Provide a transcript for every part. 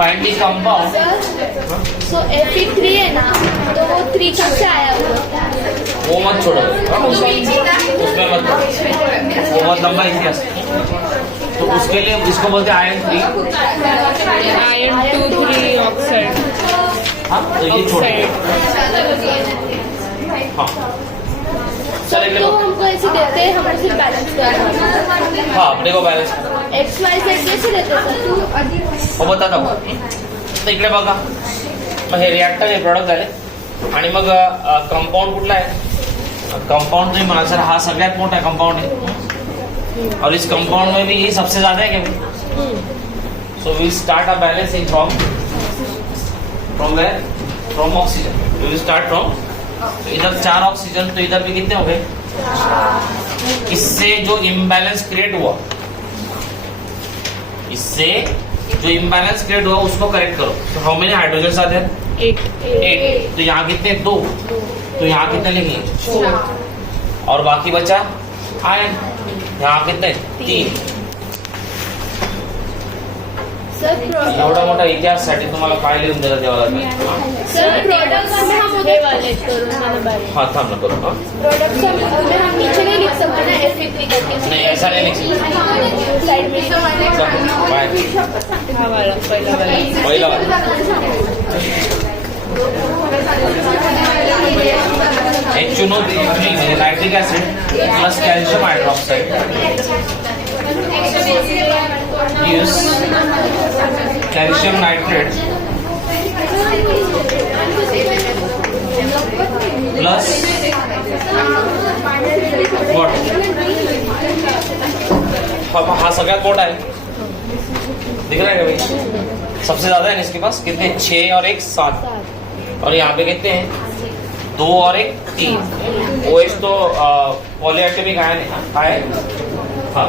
Find the compound. So Fe3 है ना, तो वो 3 कब से आया हुआ? वो मत छोड़ो, उसमें मत, वो बहुत लंबा इतिहास। तो उसके लिए इसको बोलते हैं आयरन 3, आयरन 2, 3 ऑक्साइड। हाँ तो ये छोड़, हाँ चलेगा। तो हमको ऐसे देते हैं, हमको सिर्फ बैलेंस करना। हाँ अपने को बैलेंस XYZ कैसे देते सर? हो बताता हूँ। तर इकडे बघा, मग हे रिॲक्टर हे प्रोडक्ट झाले आणि मग कंपाऊंड कुठला आहे? कंपाउंड तुम्ही म्हणाल सर हा सगळ्यात मोठा कंपाउंड है और इस कंपाउंड में भी ये सबसे ज्यादा है क्या? So we start a balancing from where? From oxygen. We will start from, इधर 4 ऑक्सीजन, तो इधर भी कितने हो गए? इससे जो इम्बैलेंस क्रिएट हुआ, इससे जो इम्बैलेंस क्रिएट हुआ उसको करेक्ट करो। तो हाउ मेनी हाइड्रोजन आते हैं? 8। तो यहाँ कितने? 2। तो यहाँ कितने लिखेंगे? और बाकी बचा आयन, यहाँ कितने? 3। एवढा मोठा इतिहास साठी तुम्हाला काय लिहून दिलं द्यावं लागेल? सर प्रोडक्ट्स में हम हे वाले करो ना, हाँ थांब ना करो। हाँ प्रोडक्ट्स में हम नीचे नहीं लिख सकते ना Fe3 करके? नहीं ऐसा नहीं लिख सकते। साइड में हा वाला पहिला वाला। HNO3 nitric acid plus calcium hydroxide use calcium nitrate plus what? हा सगळ्यात मोठा है, दिख रहा है क्या भाई? सबसे ज्यादा है इसके पास कितने? 6 और 1 7, और यहाँ पे कितने हैं? 2 और 1 3। OH तो पॉलीएटॉमिक आयन है। हाँ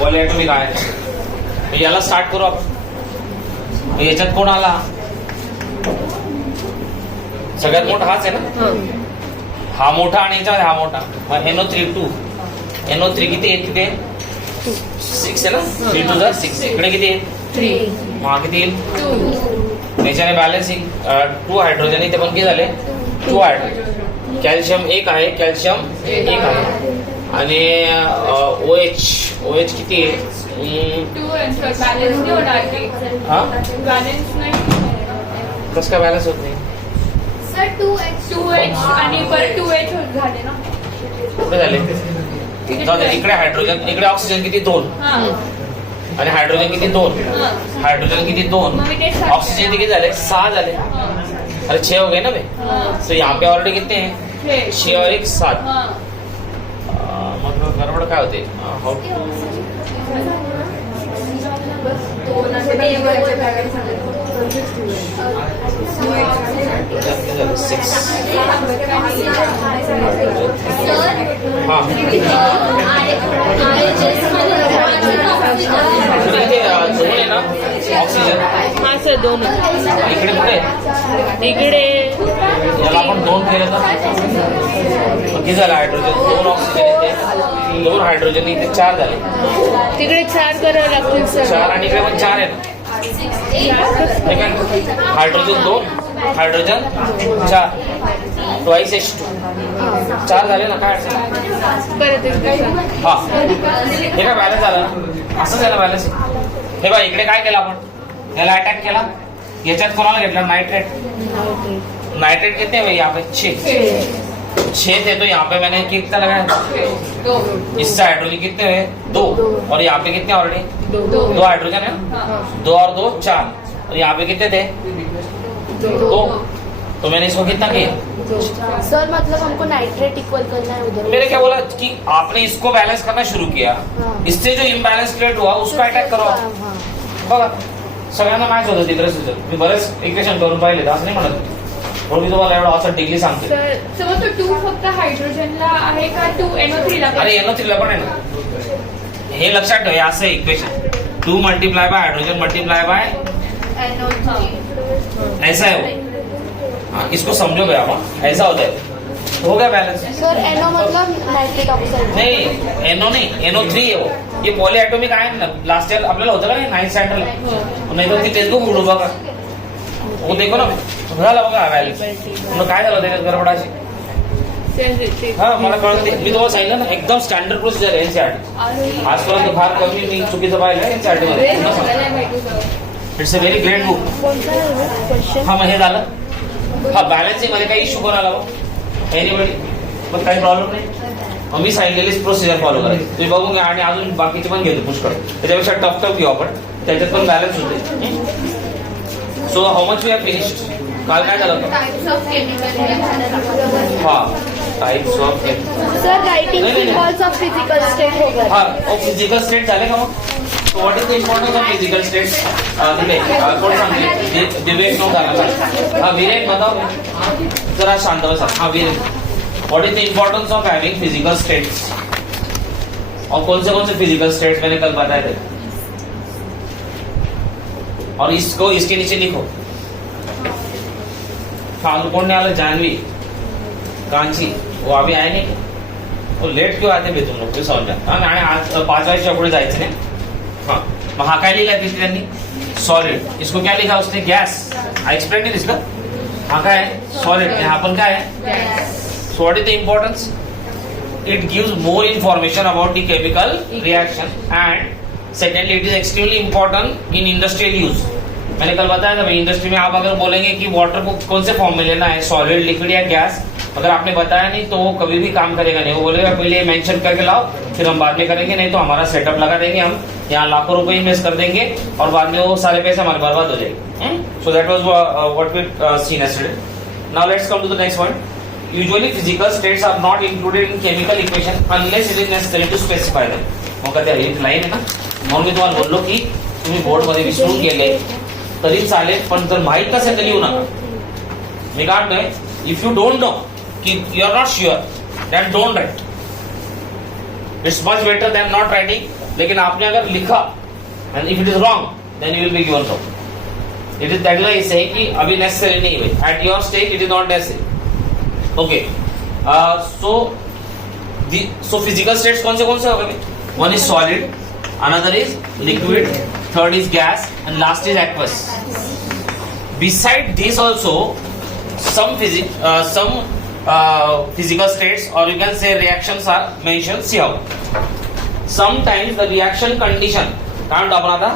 पॉलीएटॉमिक आयन। याला स्टार्ट करू आपण। याच्यात कोण आला? सगळ्यात मोठा हाच आहे ना? हा मोठा आणि याच्यामध्ये हा मोठा। मग NO3 2, NO3 किती आहे तिथे? 6 आहे ना? 3 2 जा 6। इकडे किती आहे? 3। मग किती येईल? याच्याने बॅलन्सिंग 2 हायड्रोजन इथे पण किती झाले? 2 हायड्रोजन। कॅल्शियम 1 आहे, कॅल्शियम 1 आहे आणि OH किती आहे? 2 बॅलन्स नाही होणार। हा बॅलन्स नाही, कसं काय बॅलन्स होत नाही? सर 2H आणि परत 2H झाले ना? कुठे झाले? इकडे हायड्रोजन, इकडे ऑक्सिजन किती? 2 आणि हायड्रोजन किती? 2। हायड्रोजन किती? 2। ऑक्सीजन किती झाले? 6 झाले। अरे 6 हो गए ना बे? तो यहाँ पे ऑलरेडी कितने हैं? 6 और 1 7। मतलब गड़बड़ काय होते? हाउ ऑक्सिजन हा सर 2। इकडे कुठे? इकडे याला आपण 2 केलं तर किती झालं? हायड्रोजन 2 ऑक्सिजन इथे 2 हायड्रोजन इथे 4 झाले। तिकडे 4 करावं लागतील सर। 4 आणि इकडे पण 4 आहे ना? हायड्रोजन 2 हायड्रोजन 4 ट्वाइस H2 4 झाले ना? काय परत हा हे काय बॅलन्स झालं? असं झालं बॅलन्स। हे बघा इकडे काय केलं आपण? याला अटॅक केला, याच्यात कोणाला घेतला? नाइट्रेट। नाइट्रेट कितने हुए यहाँ पे? 6 थे, तो यहाँ पे मैंने कितना लगाया? 2। इससे हाइड्रोजन कितने हुए? 2। और यहाँ पे कितने ऑलरेडी? 2 हाइड्रोजन है। 2 और 2 4, और यहाँ पे कितने थे? 2। तो मैंने इसको कितना किया? सर मतलब हमको नाइट्रेट इक्वल करना है उधर। मैंने क्या बोला कि आपने इसको बैलेंस करना शुरू किया, इससे जो इम्बैलेंस क्रिएट हुआ उसको अटॅक करो। बघा सगळ्यांना मॅच होतं तिकडे सुद्धा। मी बरेच इक्वेशन करून पाहिले, असं नाही म्हणत म्हणून मी तुम्हाला एवढा असं डिग्री सांगते। सर तो 2 फक्त हायड्रोजनला आहे का 2 NO3 ला? अरे NO3 ला पण आहे ना। हे लक्षात ठेव, असं equation 2 multiply by hydrogen multiply by ऐसा है वो। हाँ, इसको समझो भैया आप, ऐसा होता है। हो गया बैलेंस। सर NO मतलब नाइट्रिक ऑक्साइड? नहीं NO नहीं, NO3 है वो। हे पॉलीएटॉमिक आहे ना, लास्ट इयर आपल्याला होतं का नाही 9th स्टँडर्डला, नाही तर ती टेक्स्टबुक उडू बघा. हो देखो ना, झाला बघा व्हॅल्यू. मग काय झालं त्याच्यात गडबडाची? हा मला कळत नाही. मी तुम्हाला सांगितलं ना, एकदम स्टँडर्ड प्रोसिजर आहे एनसीईआरटी. आजपर्यंत फार कमी मी चुकीचं पाहिलं एनसीईआरटी मध्ये. It's a very great book. हा मग हे झालं. हा बॅलन्सिंग मध्ये काही इश्यू कोणाला एनिबडी, पण काही प्रॉब्लेम नाही. मग मी सांगितलेलीच प्रोसिजर फॉलो करायची. तुम्ही बघून घ्या आणि अजून बाकीचे पण घेतो पुष्कळ. त्याच्यापेक्षा टफ घेऊ आपण, त्याच्यात पण बॅलन्स होते. So how much we have finished? काल काय झालं? Types of chemical. हा types of sir writing symbols of physical state हो गए. हा फिजिकल स्टेट झाले का मग? So what is the importance of physical states? कोण सांगते? विवेक नोट झाला. हा विवेक बताओ जरा शांत बसा. हा Vivek, what is the importance of having physical states? और कौन से फिजिकल स्टेट्स मैंने कल बताए थे? और इसको इसके नीचे लिखो. हाँ कौन ने आला? जानवी, कांची, वो अभी आए नहीं. वो लेट क्यों आते भी तुम लोग? कोई समझा? हाँ आणि आज 5 वाजता पुढे जायचं नाही. हाँ मग हा काय लिहिला तिथे त्यांनी? सॉलिड. इसको क्या लिखा उसने? गैस. आई एक्सप्लेन इट इसका. हा काय आहे? सॉलिड. यहाँ पण काय आहे? So what is the importance? It gives more information about the chemical reaction, and secondly it is extremely important in industrial use. मैंने कल बताया था भाई, इंडस्ट्री में आप अगर बोलेंगे कि वाटर को कौन से फॉर्म में लेना है, सॉलिड, लिक्विड या गैस, अगर आपने बताया नहीं तो वो कभी भी काम करेगा नहीं. वो बोलेगा पहले मेंशन करके लाओ, फिर हम बाद में करेंगे, नहीं तो हमारा सेटअप लगा देंगे, हम यहाँ लाखों रुपए इन्वेस्ट कर देंगे और बाद में वो सारे पैसे हमारे बर्बाद हो जाएंगे. So that was what we seen yesterday. Now let's come to the next point. Usually physical states are not included in chemical equation unless it is necessary to specify them. मग काय एक लाईन आहे ना, म्हणून मी तुम्हाला बोललो की तुम्ही बोर्ड मध्ये विसरून गेले तरी चालेल, पण जर माहित नसेल तर लिहू नका. मी काय म्हणतोय, इफ यू डोंट नो की you are not sure, then don't write. It's much better than not writing. लेकिन आपने अगर लिखा and if it is wrong then you will be given problem. It is that way से कि अभी necessary नहीं है, at your stage it is not necessary. Okay. So physical states कौन से हो गए? One is solid, another is liquid, third is gas end last is aqueous. Beside this also some physical states or you can say reactions are mentioned. See how sometimes the reaction condition, काय म्हणतो आपण आता?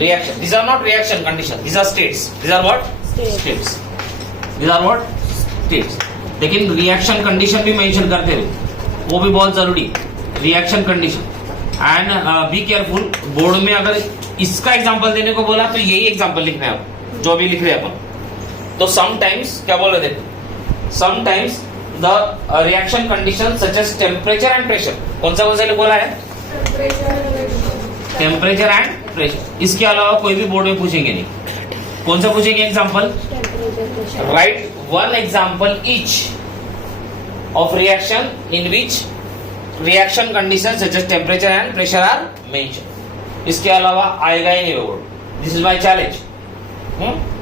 Reaction. These are not reaction condition, these are states. These are what? States. These are what? States. लेकिन reaction condition भी mention करते रहो, वो भी बहुत जरूरी. Reaction condition end be careful. Board में अगर इसका एग्जांपल देने को बोला तो यही एग्जांपल लिखना है जो अभी लिख रहे हैं अपन. तो समटाइम्स क्या बोल रहे थे? Sometimes the reaction condition such as temperature and pressure. कौन सा बोला है? Temperature and pressure. इसके अलावा कोई भी बोर्ड में पूछेंगे नहीं. कौन सा पूछेंगे example? Right one example each of reaction in which reaction conditions such as temperature and pressure are mentioned. इसके अलावा आएगा ही नहीं board. This is my challenge.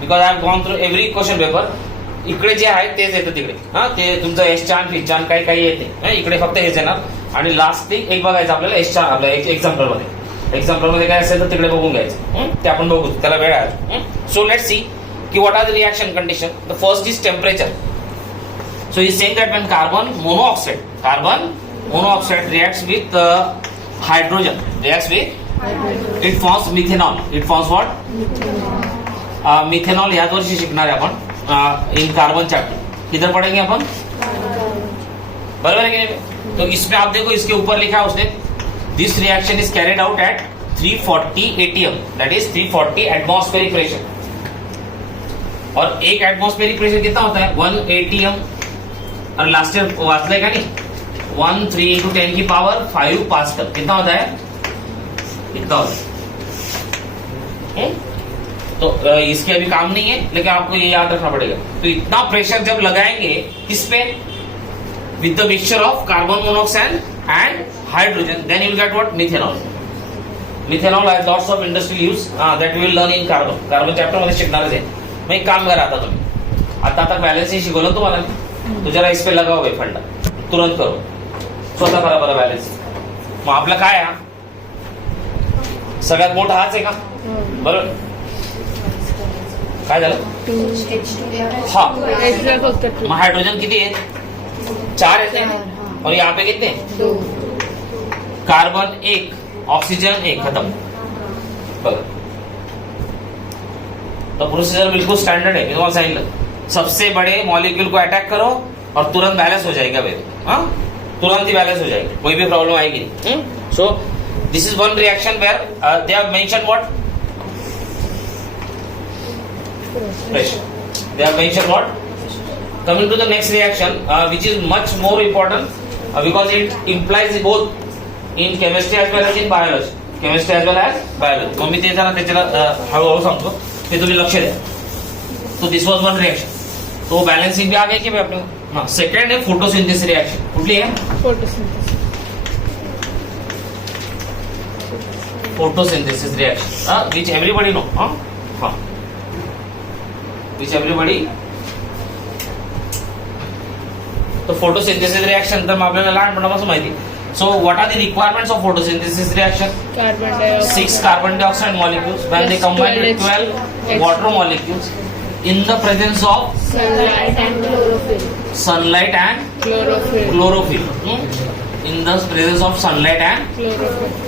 Because I have gone through every question paper. इकडे जे आहे तेच येतं तिकडे. हा ते तुमचं एसचान फिचान काही काही येते, इकडे फक्त हेच येणार. आणि लास्ट थिंग एक बघायचं आपल्याला एसचान आपल्या एक्झाम्पल मध्ये काय असेल तर तिकडे बघून घ्यायचं. ते आपण बघू, त्याला वेळ आहे. सो लेट्स सी कि what are the reaction condition. The first is temperature. So he's saying that when carbon monoxide reacts with hydrogen, it forms methanol. It forms what? Methanol याच वर्षी शिकणार आहे आपण इन कार्बन चैप्टर. किधर पढ़ेंगे अपन? बराबर है कि नहीं? तो इसमें आप देखो, इसके ऊपर लिखा है उसने, this reaction is carried out at 340 atm, that is 340 atmospheric pressure. और एक एटमॉस्फेरिक प्रेशर कितना होता है? 1 atm. और लास्ट ईयर वाचलंय का नहीं? 13 × 10 की पावर 5 पास्कल. कितना होता है? इतना होता है. तो इसके अभी काम नहीं है, लेकिन आपको ये याद रखना पड़ेगा. तो इतना प्रेशर जब लगाएंगे किस पे? With the mixture of carbon monoxide and hydrogen, then you will get what? Methanol. Methanol has lots of industrial use that we will learn in carbon chapter मध्ये शिकणारच आहे. मग एक काम करा, आता तुम्ही आता बॅलन्सिंग शिकवलं तुम्हाला, तो जरा इस पे लगाओ भाई फंडा, तुरंत करो, स्वतः करा बरं बॅलन्सिंग. मग आपलं काय आहे? सगळ्यात मोठा हाच आहे का? बरोबर. काय झालं? हा, मग हाइड्रोजन किती आहे? 4 येते और यहाँ पे कितने? कार्बन 1, ऑक्सीजन 1, खत्म. बघा, तो प्रोसीजर बिल्कुल स्टैंडर्ड है. मैं तुम्हारा सांगितलं, सबसे बड़े मॉलिक्यूल को अटैक करो और तुरंत बैलेंस हो जाएगा भाई. हाँ, तुरंत ही बैलेंस हो जाएगी, कोई भी प्रॉब्लम आएगी नहीं. So this is one reaction where they have mention what? They have mentioned what? Coming to the next reaction, which is much more important because it implies both in chemistry as well as in biology. Chemistry as well as biology. मग मी ते जरा त्याच्याला हळूहळू सांगतो, ते तुम्ही लक्ष द्या. तो दिस वॉज वन रिएक्शन. तो बॅलन्सिंग भी आ गई की भाई आपल्याला. हाँ, सेकंड है फोटोसिंथेसिस रिएक्शन. कुठली आहे? Photosynthesis reaction, which everybody know. हाँ, which everybody. तो फोटोसिंथेसिस रिएक्शन तर मग आपल्याला लहानपणापासून माहिती. So what are the requirements of photosynthesis reaction? 6 carbon dioxide molecules when they combine with 12 water molecules in the presence of sunlight and chlorophyll. In the presence of sunlight and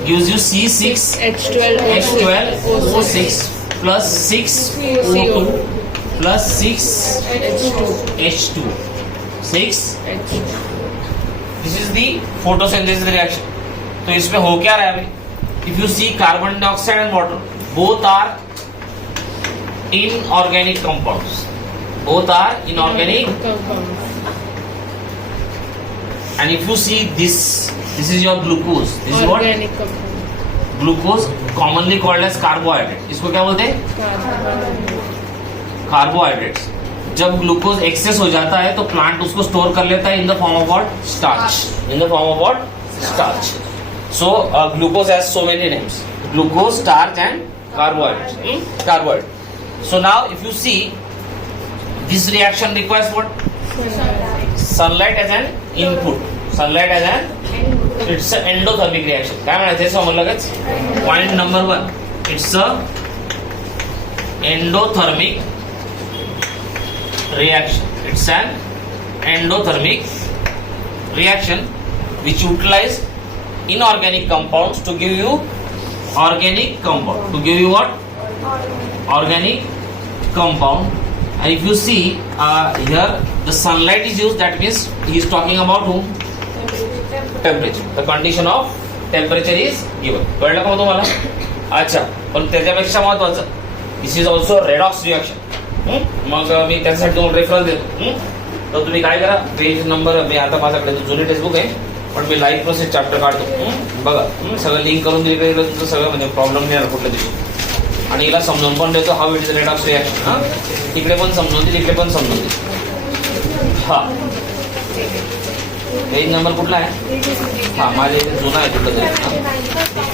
gives you C6H12O6 plus 6O2 plus 6H2. 6. This is the photosynthesis reaction. तो इसमें हो क्या रहा है अभी? If you see carbon dioxide and water, both are inorganic compounds. Both are inorganic. And if you see this is your glucose. This is what? Glucose, commonly called as carbohydrate. इसको क्या बोलते हैं? कार्बोहाइड्रेट्स. जब glucose access हो जाता है तो plant उसको स्टोर कर लेता है in the form of what? Starch. In the form of what? Starch. So glucose has so many names. Glucose, starch end carbohydrates. Carbohydrate. So now if you see this reaction requires what? Sunlight as an input. Sunlight as an, it's a endothermic reaction. काय म्हणायचं समजलं लगेच? Point number 1, it's a endothermic reaction. It's an endothermic reaction which utilize inorganic compounds to give you organic compound. To give you what? Organic compound. And if you see here the sunlight is used, that means he is talking about whom? Temperature. The condition of temperature is given. कळलं का तुम्हाला? अच्छा, पण त्याच्यापेक्षा महत्वाचं, दिस is also redox reaction. मग मी त्यासाठी तुम्हाला रेफरन्स देतो. तर तुम्ही काय करा, पेज नंबर, मी आता माझ्याकडे जुनी टेक्स्टबुक आहे पण मी लाईफ प्रोसेस चॅप्टर काढतो. बघा, सगळं लिंक करून दिली तुमचं सगळं, म्हणजे प्रॉब्लेम नाही आला कुठल्या दिवशी. आणि हिला समजावून पण देतो how it is redox reaction. इकडे पण समजून देईल, इकडे पण समजून देईल. हा, पेज नंबर कुठला आहे? हा, माझ्या इथे जुना आहे कुठलं तरी.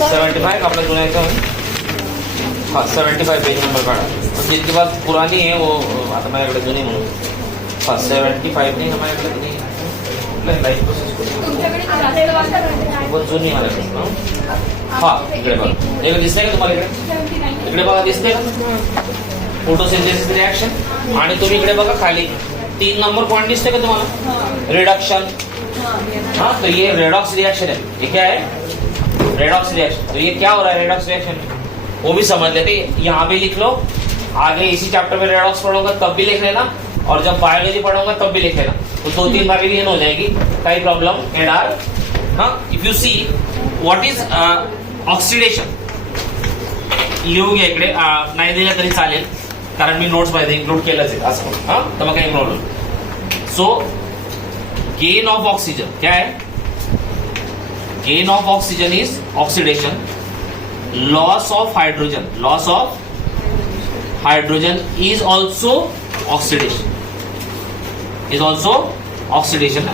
75 आपला जुना याचा. हाँ, 75 पेज नंबर काढ़ा. जिनके पास पुरानी है वो, आता माझ्याकडे जुनी म्हणून. हाँ, 75 नहीं हमारे नहीं, लाइफ प्रोसेस वो जुनी माझ्याकडे. हाँ, इकडे बघा, एक दिसतंय का तुम्हाला? इकडे बघा, दिसतंय का? Photosynthesis reaction. आणि तुम्ही इकडे बघा खाली 3 नंबर पॉइंट दिसतंय का तुम्हाला? रिडक्शन. हाँ, तो ये रेडॉक्स रिएक्शन है. ये क्या है? Redox reaction. तो ये क्या हो रहा है रेडॉक्स रिएक्शन? वो भी समझ लेते. यहाँ भी लिख लो, आगे इसी चैप्टर में रेडॉक्स पढ़ोगा तब भी लिख लेना, और जब बायोलॉजी पढ़ोगा तब भी लिख लेना. तो 2-3 बार रिवीजन हो जाएगी, कोई प्रॉब्लम एंड. हाँ, if you see what is oxidation, लिहू घ्या इकडे. नाही दिलं तरी चालेल, कारण मी नोट्स मध्ये इन्क्लूड केलंच आहे असं. हाँ, तर मग काही problem. So gain of oxygen क्या है? Gain of oxygen is oxidation. Loss of hydrogen is also oxidation.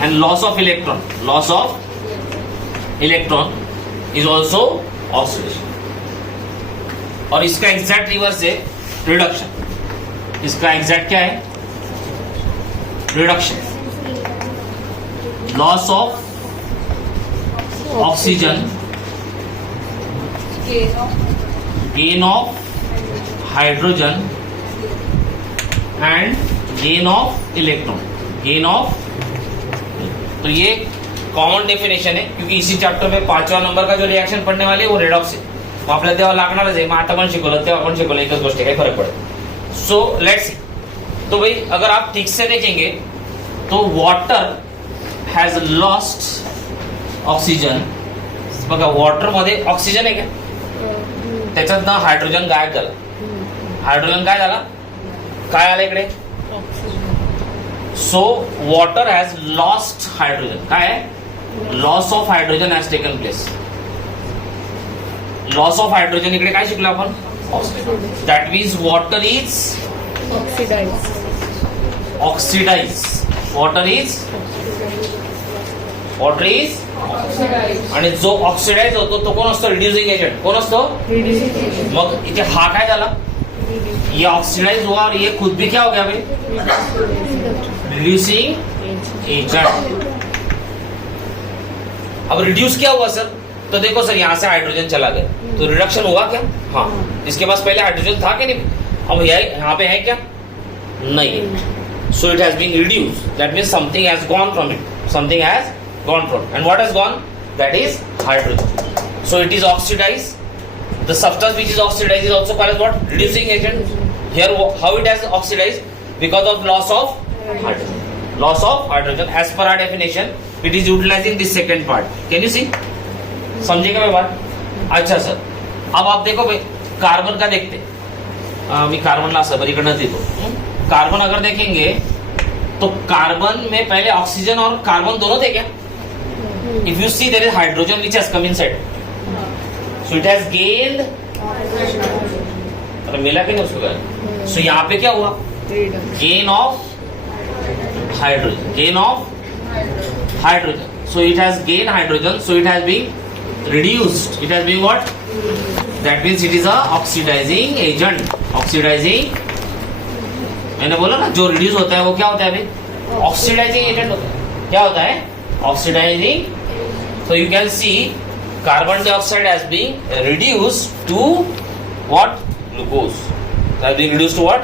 And loss of electron is also oxidation. और इसका एग्जैक्ट रिवर्स है रिडक्शन. इसका एग्जैक्ट क्या है? Reduction. Loss of oxygen gain of hydrogen and gain of electron, gain of, तो ये common definition आहे क्योंकि इसी चॅप्टर में 5वां नंबर का जो रिएक्शन पडने वाली है वो रेडॉक्स है. मग आपल्याला तेव्हा लागणारच आहे. मग आता पण शिकवलं तेव्हा पण शिकवलं, एकच गोष्ट आहे, काही फरक पडत. So let's see. तो भाई अगर आप ठीक से देखेंगे तो वाटर हैज लॉस्ट ऑक्सिजन. बघा वॉटर मध्ये ऑक्सिजन आहे का, त्याच्यातनं हायड्रोजन गायब झाला. हायड्रोजन काय झाला, काय आलं इकडे. So water has lost hydrogen. काय आहे, loss of hydrogen has taken place. Loss of hydrogen इकडे काय शिकलो आपण, that means water is oxidise. Water is आणि जो ऑक्सिडाइज होतो तो कोण असतो, रिड्युसिंग एजंट. कोण असतो, मग इथे हा काय झाला, ये ऑक्सीडाइज हुआ और ये खुद भी क्या हो गया भाई, रिड्यूसिंग एजेंट. अब रिड्यूस क्या हुआ सर, तो देखो सर यहाँ से हाइड्रोजन चला गया तो रिडक्शन हुआ क्या, हाँ. इसके पास पहले हाइड्रोजन था कि नहीं, अब यहाँ पे है क्या, नहीं. So it has been reduce, that means something has gone from it, something has gone from, and what has gone, that is hydrogen. So it is oxidized. The substance which is oxidized is also called as what, reducing agent. Here how it has oxidized, because of loss of hydrogen. Loss of hydrogen as per our definition it is utilizing this second part. Can you see, समझेगा मैं बात. अच्छा sir, अब आप देखो भाई carbon का देखते, मी कार्बनला असं बरीकडनं देतो. कार्बन अगर देखेंगे तो कार्बन में पहले ऑक्सीजन और कार्बन दोनों थे क्या. If you see there is hydrogen which has come inside, so it has gained. अरे मिला कि नहीं उसको क्या. So यहाँ पे क्या हुआ, gain of hydrogen, gain of hydrogen. So it has gained hydrogen, so it has been reduced. It has been what? That means it is a oxidizing agent. Oxidizing, मैंने बोला ना जो रिड्यूस होता है वो क्या होता है भाई, ऑक्सीडाइजिंग एजेंट होता है. क्या होता है, oxidising. So you can see carbon dioxide has been reduced to what, glucose. Has been reduced to what.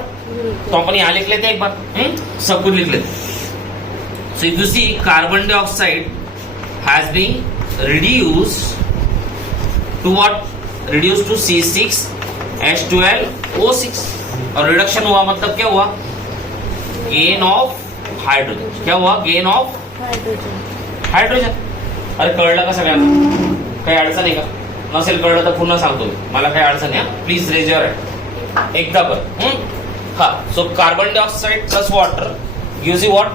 तो अपन यहाँ लिख लेते हैं एक बार, सब कुछ लिख लेते. So if you see carbon dioxide has been reduced to what, reduced to C6H12O6. और रिडक्शन हुआ मतलब क्या हुआ, गेन ऑफ हायड्रोजन. क्या हुआ, गेन ऑफ हायड्रोजन. अरे कळलं का सगळ्यांना, काही अडचण आहे का, नसेल कळलं तर पुन्हा सांगतो मी, मला काही अडचण आहे, प्लीज रेज युअर हँड एकदा पण. हा, so carbon dioxide plus water gives you what,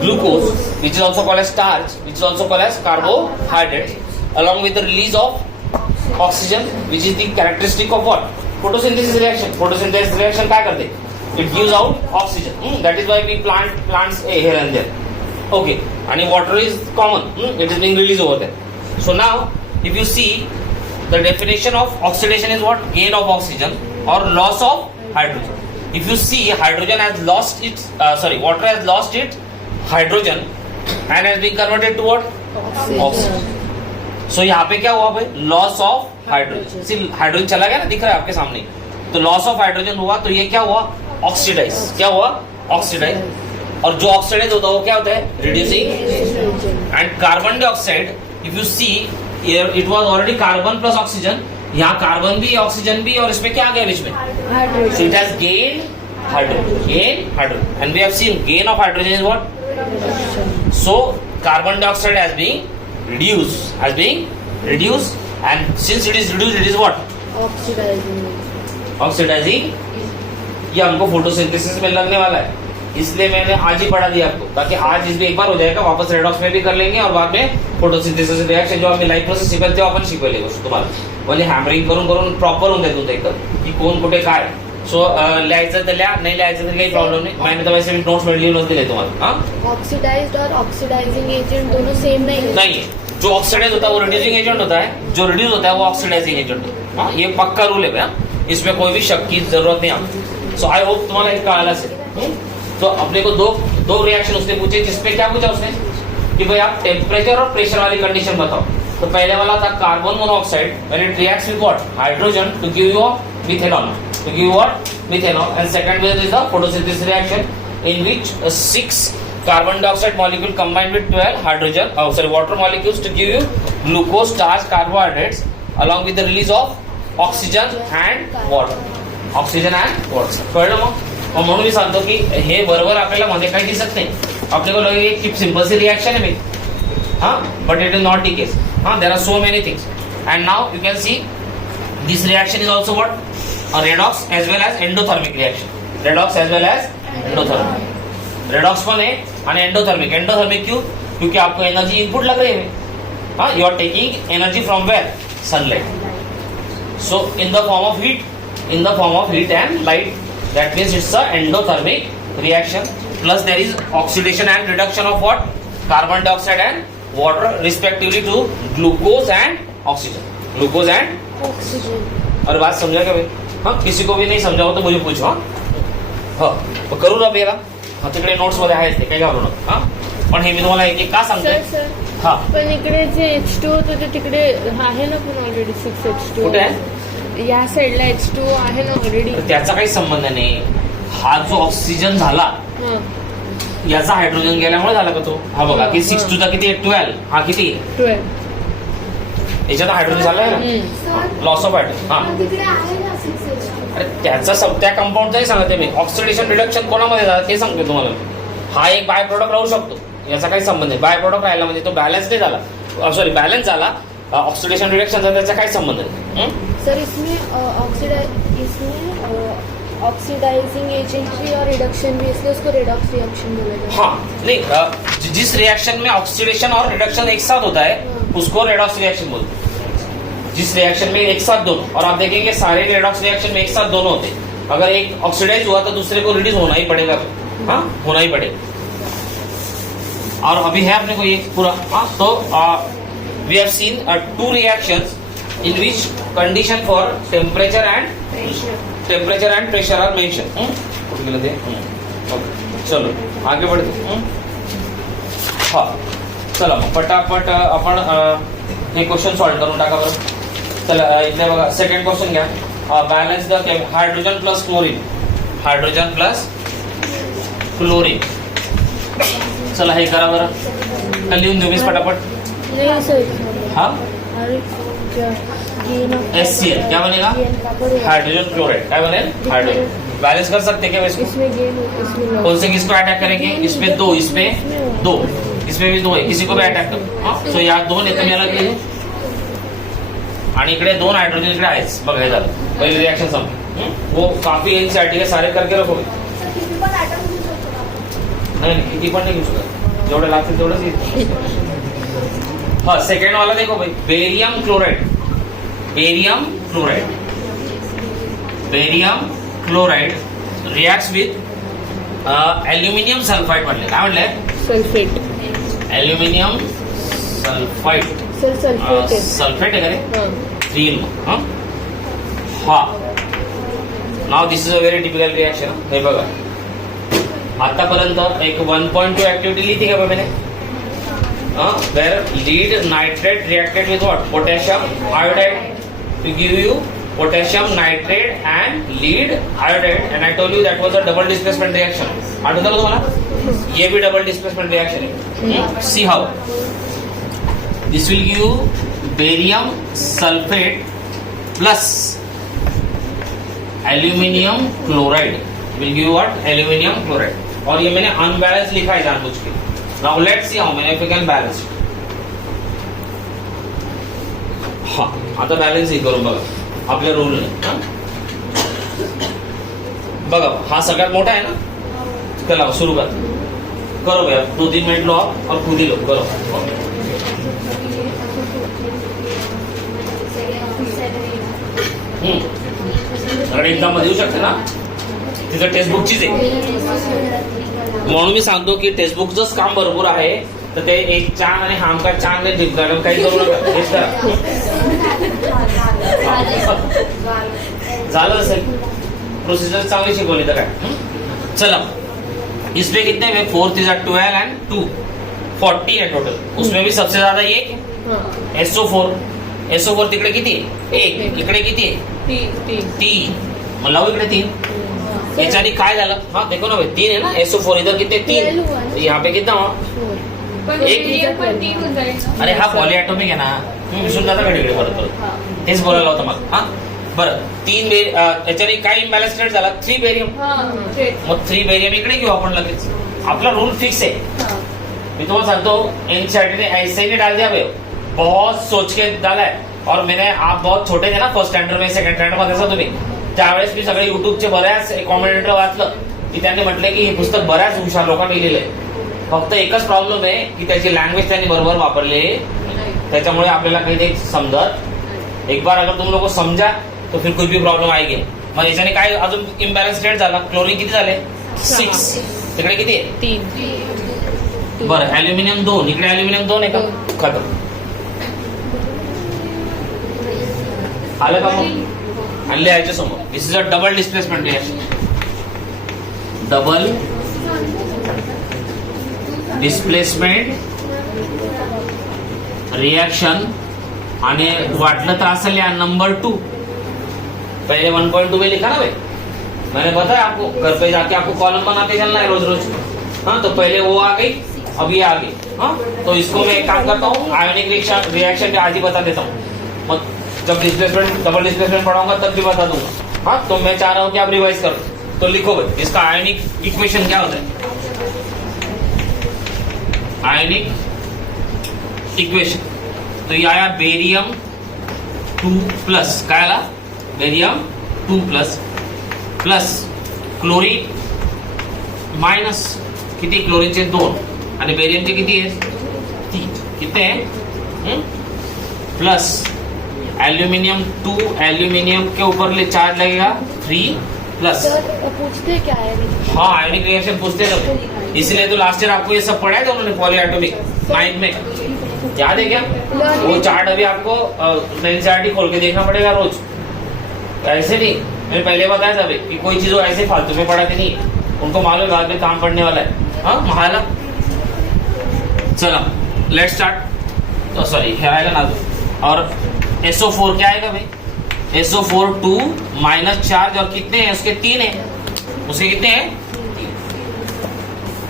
glucose which is also called as starch, which is also called as carbohydrates, along with the release of oxygen which is the characteristic of what, photosynthesis reaction. Photosynthesis reaction काय करते, it gives out oxygen. That is why we plant plants here and there. Okay, and water is common, it is being released over there. So now if you see the definition of oxidation is what, gain of oxygen or loss of hydrogen. If you see hydrogen has lost its water has lost its hydrogen and has been converted to what, oxygen. So यहाँ पे क्या हुआ भाई, loss of hydrogen. See hydrogen चला गया ना, दिख रहा है आपके सामने, तो लॉस ऑफ हाइड्रोजन हुआ, तो ये क्या हुआ, ऑक्सीडाइज. क्या हुआ, ऑक्सीडाइज. और जो ऑक्सीडाइज होता है वो क्या होता है, reducing. And carbon dioxide if you see it was already carbon plus oxygen, यहाँ कार्बन भी ऑक्सीजन भी, और इसमें क्या आ गया बीच में, so it has gain hydrogen, gain hydrogen. And we have seen gain of hydrogen is what. So carbon dioxide has been reduced, and since it is reduced, it is what, oxidizing. ये हमको photosynthesis में लगने वाला है, इसलिए मैंने आज ही पढ़ा दिया आपको, ताकि आज इसमें एक बार हो जाएगा, वापस रेडॉक्स में भी कर लेंगे और बाद में फोटोसिंथेसिस रिएक्शन जो आम्ही लाईव्ह प्रोसेस शिकवते आपण शिकवले गोष्ट तुम्हाला, म्हणजे हॅमरिंग करून करून प्रॉपर होऊन जाते एकदम की कोण कुठे काय. सो लिहायचं तर लिहा, नहीं लिहायचं तर काही प्रॉब्लेम नहीं, मैंने तो वैसे भी नोट्स में लिहून दिले तुम्हाला. ऑक्सीडाइज्ड और ऑक्सीडाइजिंग एजेंट दोनों सेम नहीं है. जो ऑक्सीडाइज होता है वो रिड्यूसिंग एजेंट होता है, जो रिड्यूस होता है वो ऑक्सीडाइजिंग एजेंट होता है. ये पक्का रूल है भैया, इसमें कोई भी शक की जरूरत नहीं आपको. सो आई होप तुम्हारा एक कळाला असेल. तो अपने को दो रिएक्शन उसने पूछे, जिसपे क्या पूछा उसने कि भाई आप टेम्परेचर और प्रेशर वाली कंडीशन बताओ. तो पहले वाला था carbon monoxide when it reacts with what hydrogen to give you methanol to give what methanol, and second method is the photosynthesis reaction in which 6 carbon dioxide molecule combined with 12 water molecules to give you glucose, starch, carbohydrates along with the release of oxygen and water. कळलं मग? म्हणून मी सांगतो की हे बरोबर आपल्याला मध्ये काही दिसत नाही, आपल्याला एक सिंपल सी रिएक्शन आहे मी but it is not the case. There are so many things, and now you can see this reaction is also what a redox as well as endothermic reaction. Redox as well as endothermic. Redox पण है आणि endothermic. Endothermic क्यों? क्योंकि आपको energy input लग रही है. You are taking energy from where? Sunlight. So in the form of heat and light. That means it's a endothermic reaction. Plus there is oxidation and reduction of what? Carbon dioxide and water respectively to glucose and oxygen. Glucose and oxygen. और बात समझा क्या भाई? किसी को भी नाही समजावं तर मुझे पूछो. करू ना याला. तिकडे नोट्स मध्ये आहेत ते काही घालू नका. पण हे मी तुम्हाला एक एक का सांगतोय. सर पण इकडे जे H2 होतं ते तिकडे आहे ना पण ऑलरेडी 6H2. कुठे आहे? या साईडला H2 आहे ना ऑलरेडी. त्याचा काही संबंध नाही. हा जो ऑक्सिजन झाला याचा हायड्रोजन गेल्यामुळे झाला का तो. हा बघा की 6 टू चा किती 12. हा किती 12. याच्यात हायड्रोजन झालाय ना, लॉस ऑफ हायड्रोजन. तिकडे आहे ना 6H2. अरे त्याचा त्या कंपाऊंडचाही सांगते मी. ऑक्सिडेशन रिडक्शन कोणामध्ये झालं ते सांगते तुम्हाला. हा एक बाय प्रोडक्ट राहू शकतो, याचा काही संबंध नाही. बाय प्रोडक्ट राहिला म्हणजे तो बॅलन्स नाही झाला, सॉरी बॅलन्स झाला. ऑक्सिडेशन रिडक्शनचा त्याचा काही संबंध नाही. सर इसमें ऑक्सीडाइजिंग एजेंट भी और रिडक्शन भी, इसलिए उसको रेडॉक्स रिएक्शन बोला जाता है. हाँ नहीं, जिस रिएक्शन में ऑक्सीडेशन और रिडक्शन एक साथ होता है उसको रेडॉक्स रिएक्शन बोलते हैं. जिस रिएक्शन में एक साथ दोनों, और आप देखेंगे सारे रेडॉक्स रिएक्शन में एक साथ दोनों होते हैं. अगर एक ऑक्सीडाइज हुआ तो दूसरे को रिड्यूस होना ही पड़ेगा. होना ही पड़ेगा. और अभी है अपने को ये पूरा. तो we have seen 2 reactions in which condition for temperature and pressure are mentioned. कुठे गेलं ते? चलो आगे बढ़ते. चला मग पटापट आपण हे क्वेश्चन सॉल्व करून टाका बरं. चला इथे बघा सेकंड क्वेश्चन घ्या. Balance the hydrogen plus chlorine. Hydrogen plus chlorine. चला हे करा बरं. लिहून देऊ मी पटापट. नहीं सर. हाँ अरे क्या HCl क्या बनेगा? Hydrogen chloride. क्या बनेगा? हाइड्रोजन. बैलेंस कर सकते क्या इसको? इसमें गेन इसमें कौन से किसको अटैक करेंगे? इसमें 2, इसमें 2, इसमें भी 2 है. किसी को भी अटॅक करो. सो या 2 येतो मी याला केली आणि इकडे 2 हायड्रोजन इकडे आहेच. बघा हे झालं पहिली रिएक्शन संपली. वो काफी एनसीईआरटी के सारे करके रखोगे. नाही किती पण नाही घेऊ शकत, जेवढे लागतील तेवढंच घेऊ. हाँ सेकेंड वाला देखो भाई. Barium chloride. Barium chloride reacts with aluminium sulphide म्हणले. काय म्हणले? Sulphate. Aluminium sulphide. Sir sulphate आहे. सल्फेट आहे का रे? 3. हा now this is a very typical reaction. हे बघा आतापर्यंत एक 1.2 ऍक्टिव्हिटी लिहिली का बाबा? where lead nitrate reacted with what? Potassium iodide to give you potassium nitrate and lead iodide, and I told you that was a double displacement reaction. आठवतं का तुम्हाला? ये भी double displacement reaction है. See how this will give you barium sulfate plus aluminium chloride. Will give you what? Aluminium chloride. और ये मैंने unbalanced लिखा है जानबूझ के. Now let's see how many we can balance. हाँ आता बॅलन्स ही करून बघा आपल्या रूलने. बघा हा सगळ्यात मोठा आहे ना. चला सुरू कर. करो भैया 2-3 मिनट लो आप और खुद ही लो. करो. अरे एक्झाम मध्ये येऊ शकते ना. तिचं टेक्स्टबुकचीच आहे. म्हणून मी सांगतो की टेक्स्टबुकचंच काम भरपूर आहे. तर ते एक चान आणि हमका चान नाही दिसणार काही करू नका. हेच करा. झालं असेल. प्रोसिजर चांगली शिकवली तर काय. चला इसमें कितने में 4 3 12 एंड 2 40 है टोटल. उसमें भी सबसे ज्यादा ये SO4 तिकडे किती आहे 1, इकडे किती आहे 3, मग लावू इकडे 3. याच्याने काय झालं हा देखो ना भाई 3 है ना SO4 इधर कितने 3 तो यहाँ पे कितना हुआ पण एक- बेरियम पण 3 होऊन जाईल ना. अरे हा पॉलीएटॉमिक आहे ना तुम्ही विसरून जाता का तिकडे परत तेच बोलायला होतं मला हा बरं 3 याच्याने काय इम्बॅलन्स क्रिएट झाला 3 बेरियम हा, तेच. मग 3 बेरियम इकडे घेऊ आपण लगेच आपला रूल फिक्स है मैं तुम्हें सांगता हूँ एनसीईआरटी ने ऐसे ही नहीं डाल दिया भाई बहुत सोच के डाला है और मैंने आप बहुत छोटे थे ना फर्स्ट स्टँडर्ड में सेकंड स्टँडर्ड मध्ये असा तुम्ही त्यावेळेस मी सगळे युट्यूबचे बऱ्याच कॉमेंटेटर वाचलं की त्यांनी म्हटलं की हे पुस्तक बऱ्याच हुशार लोकांनी लिहिलंय फक्त एकच प्रॉब्लेम आहे की त्याची लँग्वेज त्यांनी बरोबर वापरली त्याच्यामुळे आपल्याला काही ते समजत एक बार अगर तुम लोग को समजा तो फिर कुछ भी प्रॉब्लेम आएगी मग याच्याने काय अजून इम्बॅलन्स स्टेट झाला क्लोरीन किती झाले 6 तिकडे किती आहे बरं ॲल्युमिनियम 2 इकडे ॲल्युमिनियम 2 आहे का खतम आलं का मग आणि लिहायच्या समोर this is a double displacement reaction double displacement reaction आणि वाटलं तर असेल या नंबर 2 पहले 1.2 में लिखा ना भाई मैंने बताया आपको घर पे जाके आपको कॉलम बनाते चलना है रोज रोज हाँ तो पहले वो आ गई अब ये आ गई हाँ तो इसको मैं एक काम करता हूँ आयोनिक रिएक्शन आज ही बता देता हूँ मत जब डिस्प्लेसमेंट डबल डिस्प्लेसमेंट पढ़ाऊंगा तब भी बता दूंगा हाँ तो मैं चाह रहा हूँ कि आप रिवाइज करो तो लिखो भाई इसका आयोनिक इक्वेशन क्या होता है आयोनिक इक्वेशन तो ये आया बेरियम 2 प्लस काय आला barium 2 plus plus chlorine minus किती क्लोरीनचे 2 आणि बेरियमचे किती आहे 3 किती आहे प्लस एल्यूमिनियम 2 एल्यूमिनियम के ऊपर ले चार्ज लगेगा 3 प्लस पूछते क्या है हाँ आयोनिक रिएक्शन पूछते हैं इसलिए तो लास्ट ईयर आपको ये सब पढ़ाया था उन्होंने पॉलीएटॉमिक 9 में याद है क्या वो चार्ट अभी आपको एनसीईआरटी खोल के देखना पड़ेगा रोज ऐसे नहीं मैंने पहले बताया था भाई कि कोई चीज ऐसे फालतू में पढ़ाते नहीं उनको मालूम बाद में काम पड़ने वाला है हाँ महाला चलो लेट स्टार्ट तो सॉरी है आएगा ना और SO4 क्या आएगा भाई SO4 2 माइनस चार्ज और कितने हैं उसके 3 है उसके कितने हैं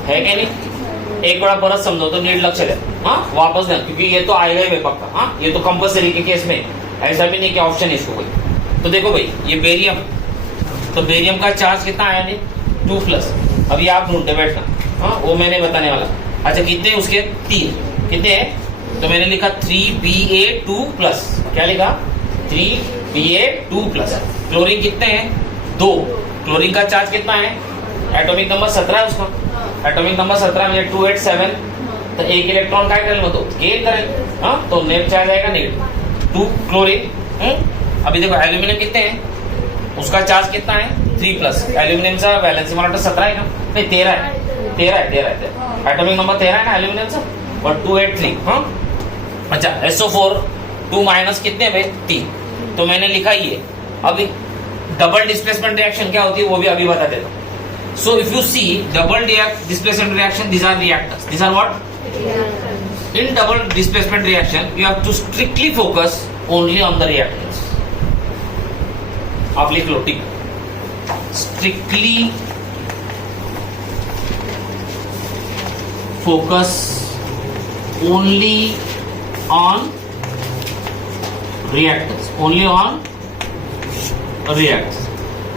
है क्या नहीं एक बड़ा परत समझो तो नीट लक्ष्य दे हाँ वापस देना क्योंकि ये तो आएगा ही भाई पक्का हाँ ये तो कंपल्सरी के केस में ऐसा भी नहीं कि ऑप्शन है इसको कोई तो देखो भाई ये बेरियम तो बेरियम का चार्ज कितना आया नहीं 2 प्लस अभी आप ढूंढते बैठना हाँ वो मैंने बताने वाला अच्छा कितने उसके 3 कितने हैं तो मैंने लिखा 3Ba2 प्लस क्या लिखा 3Ba2 प्लस क्लोरीन कितने हैं 2 क्लोरीन का चार्ज कितना है एटॉमिक नंबर 17 है उसका एटॉमिक नंबर 17 में 287 तो एक इलेक्ट्रॉन काय करेल मग तो गेन करेल हाँ तो नेट चार्ज आएगा नेगेटिव 2 क्लोरीन अभी देखो एल्यूमिनियम कितने हैं उसका चार्ज कितना है 3 प्लस एल्यूमिनियम का वैलेंसी मला वाटतं 17 है ना नहीं 13 है एटॉमिक नंबर 13 है ना एल्यूमिनियम का और 283 हाँ अच्छा SO4 2 माइनस कितने भाई 3 तो मैंने लिखा ये अभी डबल डिस्प्लेसमेंट रिएक्शन क्या होती है वो भी अभी बता देता हूँ so if you see double displacement reaction these are reactors these are what in double displacement reaction you have to strictly focus only on the reactants आप लिख लो ठीक strictly focus only on reactants only on reactants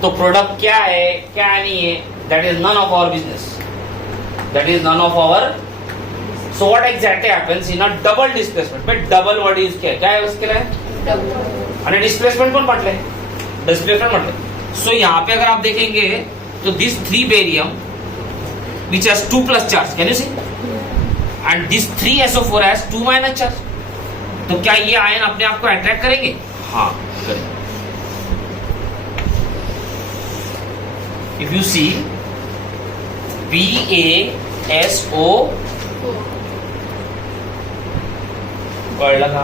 तो product क्या है क्या नहीं है that is none of our business that is none of our so what exactly happens in a double displacement पे डबल वर्ड यूज किया क्या है उसके लिए आणि डिस्प्लेसमेंट पण म्हटले डिस्प्लेसमेंट म्हटले सो यहाँ पे अगर आप देखेंगे तो दिस 3 barium which has 2 plus charge can you see and this 3 SO4 has 2 minus charge तो क्या ये आयन अपने आप को अट्रैक्ट करेंगे हाँ करेंगे if you see BaSO कळलं का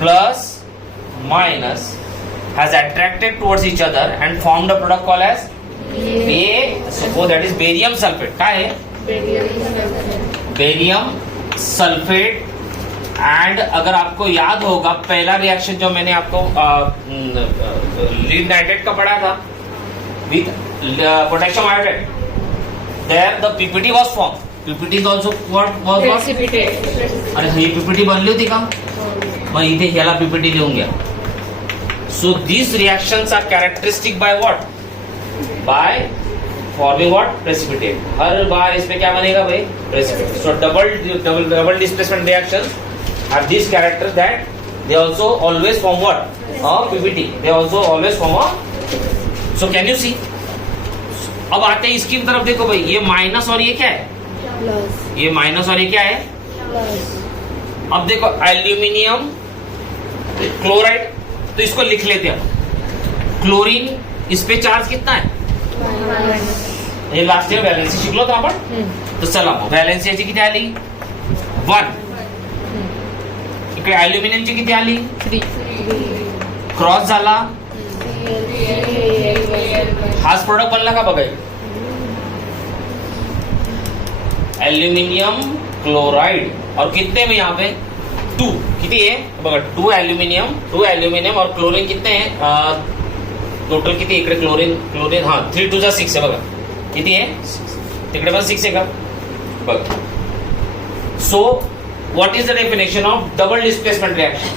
plus minus has attracted towards each other and formed a product called as so that is barium sulfate काय आहे बेरियम सल्फेट एंड अगर आपको याद होगा पहला रिएक्शन जो मैंने आपको लीड नाइट्रेट का पढ़ा था with potassium iodide, there the PPT was form. PPT is also what was Precipitate. अरे ही पीपीटी बनली होती का? मग इथे ह्याला पीपीटी लिहून घ्या. So these reactions are characteristic by what? By forming what? Precipitate. हर बार इसमें क्या बनेगा भाई? Precipitate. So double displacement reactions have these characters that they also always form what? A PPT. They also always form a. So can you see? अब आते हैं इसकी तरफ. देखो भाई ये माइनस और ये क्या है? प्लस. ये माइनस और ये क्या है? प्लस. अब देखो एल्यूमिनियम क्लोराइड, तो इसको लिख लेते हैं. क्लोरीन इस पे चार्ज कितना है? मायनस. हे लास्ट इयर व्हॅलेन्सी शिकलो होतो आपण. तर चला मग व्हॅलेन्सी याची किती आली? 1. इकडे अल्युमिनियमची किती आली? 3. क्रॉस झाला. हाच प्रोडक्ट बनला का बघा. एल्यूमिनियम क्लोराइड और कितने में यहाँ पे 2 किती आहे बघा. 2 एल्यूमिनियम और क्लोरीन कितने हैं? टोटल किती इकडे क्लोरीन हा 3 2 6 आहे बघा. किती आहे? तिकडे पण 6 आहे का बघा. So what is the definition of double displacement reaction?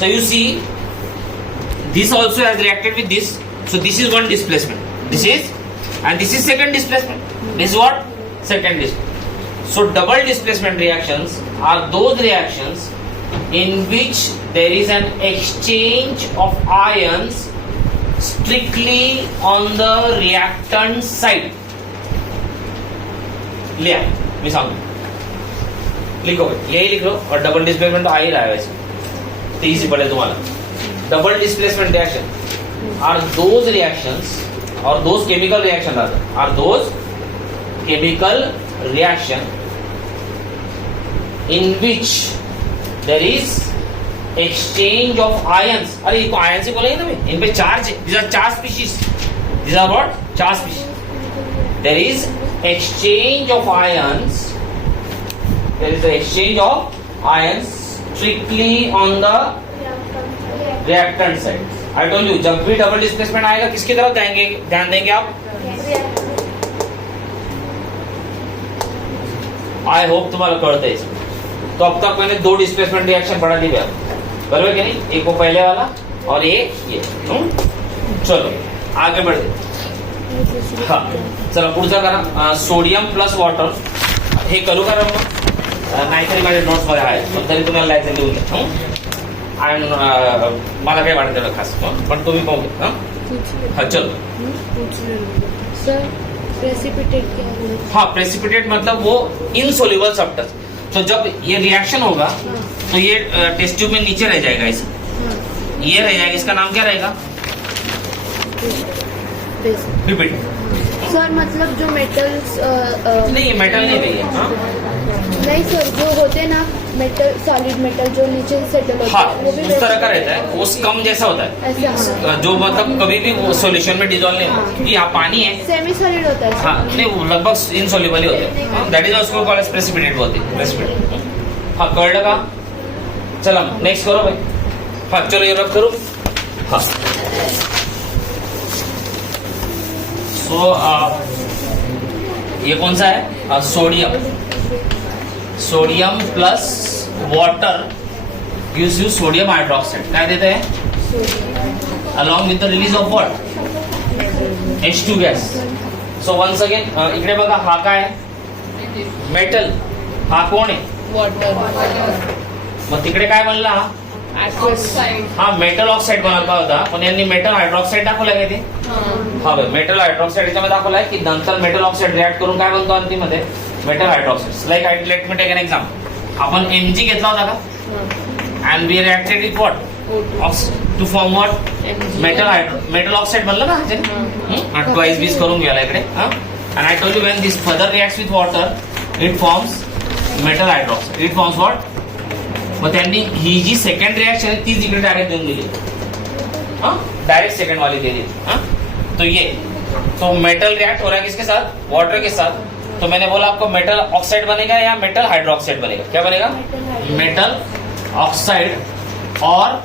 So you see this also has reacted with this. So this is one displacement. This is and this is second displacement. This is what? Second displacement. So double displacement reactions are those reactions in which there is an exchange of ions strictly on the reactant side. लिया मैं सांगू. लिखो यही लिख low. और double displacement तो आ ही रहा है वैसे, तो इजी पड़े तुम्हारा. Double displacement reaction are those reactions और those chemical reaction are those chemical reaction in which there is exchange of ions. अरे इनको आयंस ही बोलेंगे ना भाई. इन पे charge, these are charge species. These are what? Charge species. There is exchange of ions. There is an exchange of ions strictly on the reactant side. I told you जब भी डबल डिस्प्लेसमेंट आएगा किसकी तरफ ध्यान देंगे आप? I hope तुम्हाला कळतंय. तो अब तक मैंने 2 डिस्प्लेसमेंट रिएक्शन पढ़ा दी है बराबर क्या नहीं? एक वो पहले वाला और एक ये. चलो आगे बढ़ते. हा चला पुढचा करा. Sodium plus water. हे करू का मग? नाहीतरी माझ्या नोट्स मध्ये आहे पण तरी तुम्हाला लायचं लिहून द्या. आणि मला काही वाटत नाही खास पण तुम्ही पाहू घ्या. हा चलो. सर प्रेसिपिटेट क्या है? हाँ प्रेसिपिटेट मतलब वो इनसोल्यूबल सब्सटेंस. तो जब ये रिएक्शन होगा तो ये टेस्ट ट्यूब में नीचे रह जाएगा. इस ये रह जाएगा. इसका नाम क्या रहेगा? पीपीटी. सर मतलब जो मेटल्स नहीं ये मेटल नहीं है. हाँ नहीं सर, जो होते हैं ना मेटल, सॉलिड मेटल जो नीचे सेटल होता हाँ है वो भी उस तरह का रहता है. वो स्कम जैसा होता है. ऐसे. हाँ जो मतलब कभी भी वो सॉल्यूशन में डिजोल्व नहीं होता क्योंकि यहाँ पानी है. सेमी सॉलिड होता है. हाँ नहीं वो लगभग इनसॉल्युबल ही होते हैं. दैट इज उसको कॉल प्रेसिपिटेट बोलते हैं. प्रेसिपिटेट. हाँ कळलं का? चला नेक्स्ट करो भाई. हाँ चलो ये रब करो. हाँ सो ये कौन सा है? Sodium plus water gives you sodium hydroxide. काय देते हैं? Along with the release of what? H2 gas. So once again इकडे बघा हा काय? मेटल. हा कोण आहे? वॉटर. मग तिकडे काय बनला? ऑक्साइड. हा मेटल ऑक्साइड बनवला होता पण यांनी मेटल हायड्रॉक्साइड दाखवलाय का ते? हा भाई मेटल हायड्रॉक्साइड याच्यामध्ये दाखवलाय की नंतर मेटल ऑक्साइड रिॲक्ट करून काय बनतो अंतिममध्ये? Metal hydroxide. Like let me take an example. आपण Mg घेतला होता का? And we reacted with what? To form what? Metal oxide बनलं ना ह्याच्याने. ट्वाइस बीस करून घ्यायला इकडे. And I told you when this further reacts with water it forms metal hydroxide. It forms what? मग त्यांनी ही जी सेकंड रिएक्शन है तीच इकडे डायरेक्ट देऊन दिली. डायरेक्ट सेकंड वाली दे दी. तो ये तो मेटल रिएक्ट हो रहा है किसके साथ? वाटर के साथ. तो मैंने बोला आपको मेटल ऑक्साइड बनेगा या मेटल हाइड्रोक्साइड बनेगा, क्या बनेगा? मेटल ऑक्साइड और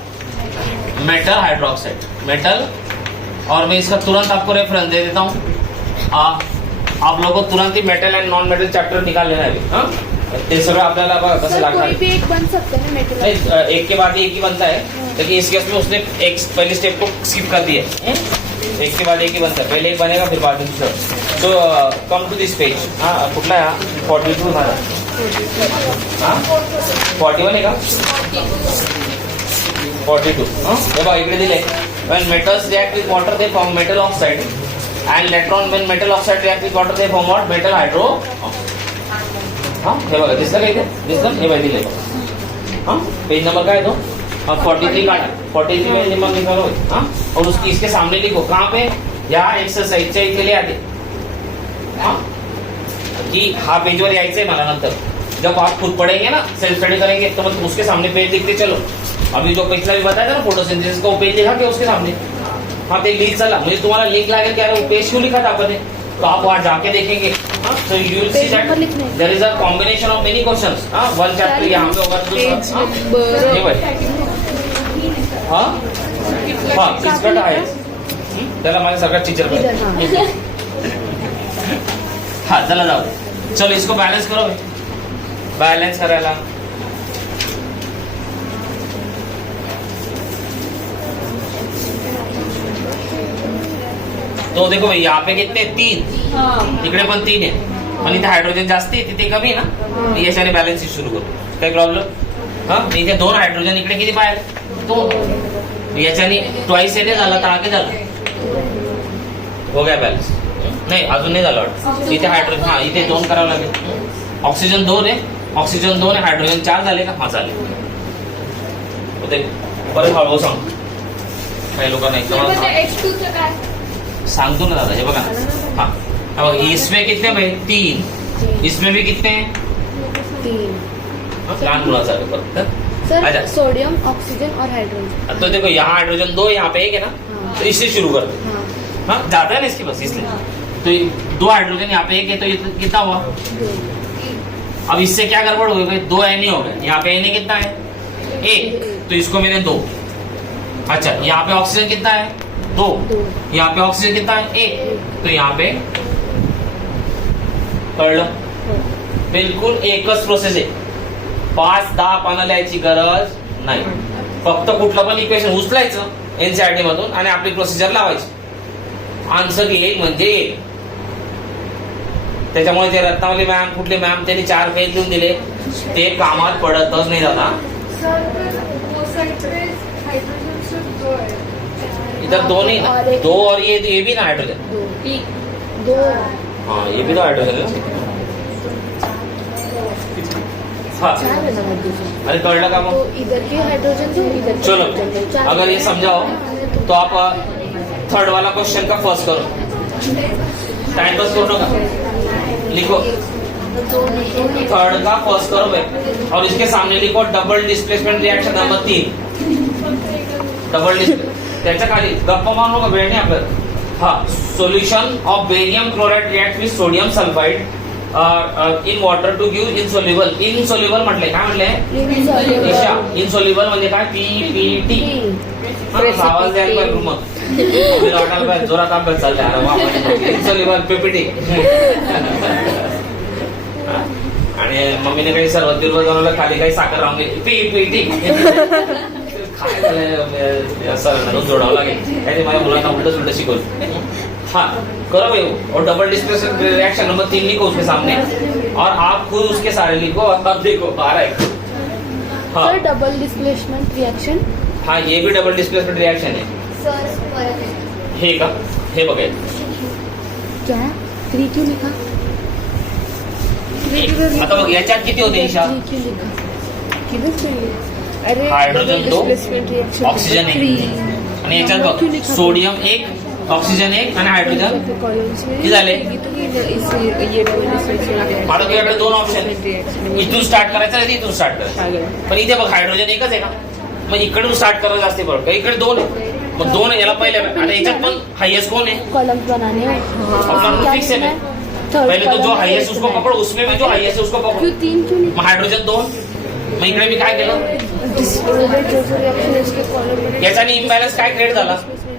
मेटल हाइड्रोक्साइड, मेटल। और मैं इसका तुरंत आपको रेफरेंस दे देता हूँ, आप लोगों को तुरंत ही metal and non metal chapter निकाल लेना है हाँ? ते सगळं आपल्याला बघा कसं सर लागणार कोई भी एक बन सकता है मेटल? नहीं, एक के बाद एक ही बनता है, लेकिन इस केस में उसने एक पहले स्टेप को स्किप कर दिया है। एक के बाद एक ही बनता है, पहले एक बनेगा फिर बाद में दूसरा। तो कम टू दिस पेज, हाँ कुठला आहे हा? 42 झाला, हाँ 41 आहे का? 42 हे बघा इकडे दिले, when metals react with water they form metal oxide and later on when metal oxide react with water they form what? Metal hydro। हाँ हे बघा दिसलं का इथे? दिसलं हे बघा दिले बघा, हाँ पेज नंबर काय आहे तो? 43 काटा, 43 में नंबर निकालो हाँ, और उसकी इसके सामने लिखो कहाँ पे? यहाँ एक्सरसाइजच्या इथे लिहा ते हाँ, कि हा पेजवर यायचंय मला नंतर जब आप खुद पढ़ेंगे ना, सेल्फ स्टडी करेंगे तो मतलब उसके सामने पेज लिखते चलो। अभी जो पिछला भी बताया था ना फोटोसिंथेसिस का, वो पेज लिखा के उसके सामने हाँ ते लिख चला, मुझे तुम्हारा लिंक लागेल कि अरे वो पेज क्यों लिखा था अपन ने, तो आप वहाँ जाके देखेंगे हाँ, so you will see that there is a combination of many questions हाँ, one chapter यहाँ पे होगा दूसरा हाँ, ये भाई हाँ हाँ किसकट आहे त्याला माझ्या सगळ्यात टीचर पाहिजे हाँ चला जाओ, चलो इसको बैलेंस करो, बैलेंस करायला तो देखो भाई यहाँ पे कितने? 3, तिकडे पण 3 आहे, पण इथे हायड्रोजन जास्त आहे तिथे कमी आहे ना, मी याच्याने बॅलन्स सुरू करू, काय प्रॉब्लेम? हा इथे 2 हायड्रोजन, इकडे किती बाहेर? 2, याच्याने ट्वाइस येणे झाला तर आगे झाला, हो गया बॅलन्स? नाही अजून नाही झालं वाटतं, इथे हायड्रोजन हा इथे 2 करावं लागेल, ऑक्सिजन 2 आहे, ऑक्सिजन 2 आहे, हायड्रोजन 4 झाले का? हा झाले, होते परत हळू सांग काही लोकांना एकदम H2 चं काय? सांगतो ना दादा, हे बघा ना हाँ, इसमें कितने भाई? 3, इसमें भी कितने? 3 लहान मुलाचा सर, सोडियम, ऑक्सीजन और हाइड्रोजन। तो देखो यहाँ हाइड्रोजन 2, यहाँ पे 1 है ना, तो इससे शुरू करते हाँ, हाँ ज्यादा है ना इसके पास इसलिए, तो 2 हाइड्रोजन यहाँ पे 1 है, तो ये कितना हुआ? अब इससे क्या गड़बड़ हो गई भाई? 2 Na हो गए, यहाँ पे Na कितना है? 1, तो इसको मैंने 2। अच्छा यहाँ पे ऑक्सीजन कितना है? 2, यहाँ पे ऑक्सीजन कितना है? 1, तो यहाँ पे कळलं? बिलकुल एकच प्रोसेस आहे, 5-10 पानं लिहायची गरज नाही, फक्त कुठलं पण इक्वेशन उचलायचं एनसीईआरटी मधून आणि आपली प्रोसिजर लावायची, आन्सर येईल म्हणजे येईल। त्याच्यामुळे ते रत्नावली मॅम कुठले मॅम त्यांनी 4 पेज लिहून दिले, ते कामात पडतच नाही दादा। इधर 2 नहीं ना, 2 और ये भी ना हाइड्रोजन, 2 हाँ ये भी तो हाइड्रोजन है हाँ, अरे कळलं का मग? तो इधर के हाइड्रोजन तो इधर के चलो हाइड्रोजन, 4 अगर ये समझाओ तो आप थर्ड वाला क्वेश्चन का फर्स्ट करो, टाइम पास करो का लिखो, थर्ड का फर्स्ट करो भाई, और इसके सामने लिखो double displacement reaction number 3, double त्याच्या खाली गप्पा मारू नका, वेळ नाही आपल्याला हाँ, solution of barium chloride react with sodium sulphide in water to give insoluble, insoluble म्हटलंय काय म्हटलंय? दिशा इनसोल्युबल म्हणजे काय? PPT आवाज द्यायला पाहिजे रूम वाटायला पाहिजे जोरात अभ्यास चाललाय, इनसोल्युबल PPT आणि मम्मीने काही सर्व तिरवत बनवलं, खाली काही साखर राहून गेली, PPT काय झालंय सर जोडावं लागेल, त्याने माझ्या मुलांना उलट शिकवलं हाँ करो भाई, और डबल डिस्प्लेसमेंट रिएक्शन नंबर 3 लिखो उसके सामने, और आप खुद उसके सारे लिखो, और अब देखो 12 हाँ सर डबल डिस्प्लेसमेंट रिएक्शन, हाँ ये भी डबल डिस्प्लेसमेंट रिएक्शन है, हे का हे बघा क्या 3 क्यों लिखा? आता बघ याच्यात किती होते ईशा? 3 क्यों लिखा? किती? अरे हायड्रोजन 2, ऑक्सिजन 1, आणि याच्यात बघ सोडियम 1, ऑक्सिजन 1 आणि हायड्रोजन किती झाले? आता तुझ्याकडे 2 ऑप्शन, इथून स्टार्ट करायचं नाही इथून स्टार्ट करायचं, पण इथे बघ हायड्रोजन 1च आहे का, मग इकडून स्टार्ट करायचं असते बरोबर, इकडे 2 आहे, मग 2 याला पहिले, आता याच्यात पण हायेस्ट कोण आहे? कॉलम्स बनाने फिक्स आहे पहले तो जो हाईएस्ट उसको पकड़ो, उसमें भी जो हाईएस्ट है उसको पकड़ो. क्यों 3 क्यों नहीं? मग हायड्रोजन 2. मग इकडे मी काय केलं, याच्याने इम्बॅलन्स काय क्रिएट झाला,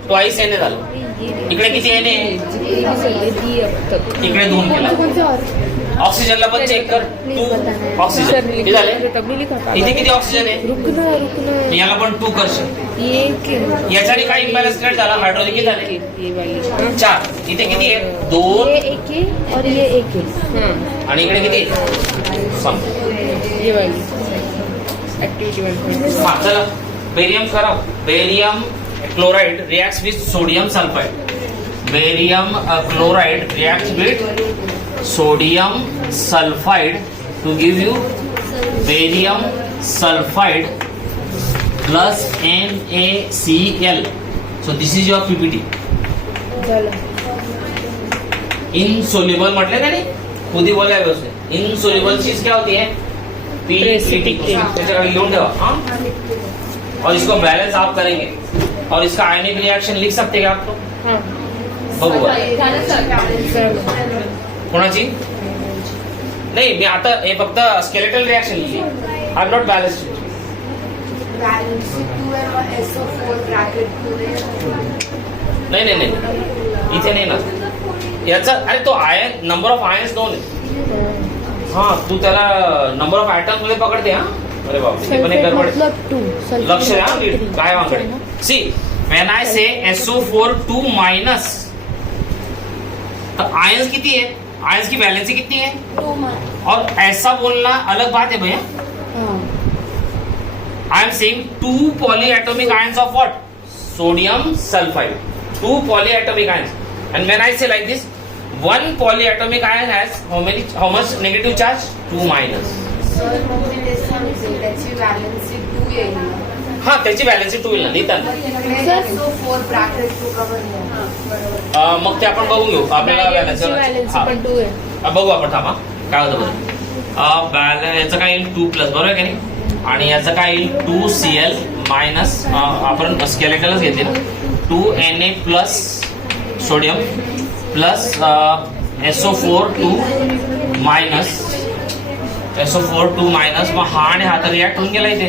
ट्वाइस एन झालं. इकडे किती एन आहे, इकडे 2 केला. ऑक्सिजनला पण चेक कर, 2 ऑक्सिजन किती झाले, इथे किती ऑक्सिजन आहे, याला पण 2 करशील. याच्याने काय इम्बॅलन्स क्रिएट झाला, हायड्रोजन किती झाले, 4. इथे किती आहे, 2 और ये एक है. आणि इकडे किती सम. हा चला बेरियम करा. Barium chloride reacts with sodium sulphide. Barium chloride reacts with sodium sulphide to give you barium sulfide plus NaCl. So this is your PPT. Insoluble म्हटले ना, नहीं खुद ही बोला है उसने. इनसोल्युबल चीज क्या होती है, PPT. लिखून ठेवा. हाँ, और इसको बैलेंस आप करेंगे और इसका आयनिक रिएक्शन लिख सकते हैं आप तो. बघू कोणाची नाही, मी आता हे फक्त स्केलेटल रिएक्शन लिहिली. I am not balanced. नाही नाही नाही, इथे नाही ना याचा. अरे तो आयन नंबर ऑफ आयन्स 2 आहे. हा तू त्याला नंबर ऑफ ऍटम्स मध्ये पकडते. हा अरे बाबा, ते पण एक गडबड. लक्ष द्या नीट काय Wangde. See when I say SO4 2 minus, तर आयन्स किती है, आयन्स की वैलेंसी कितनी है, 2. और ऐसा बोलना अलग बात है भैया. I am saying 2 polyatomic ions of what, sodium sulphide. 2 polyatomic ions. End when I say like this, 1 polyatomic ion has how much negative charge, 2 minus. हा त्याची वॅलेन्सी 2 येईल ना लिहिताना. मग ते आपण बघून घेऊ. आपल्याला वॅलेन्सी बघू आपण. थांबा काय होतं बघू. याचं काय येईल 2 प्लस, बरोबर आहे की नाही. आणि याचं काय येईल 2Cl मायनस, आपण स्केलेटलच घेतले, 2Na plus sodium plus SO4 2 minus, SO4 2 minus. मग हा आणि हा तर रिॲक्ट होऊन गेला, इथे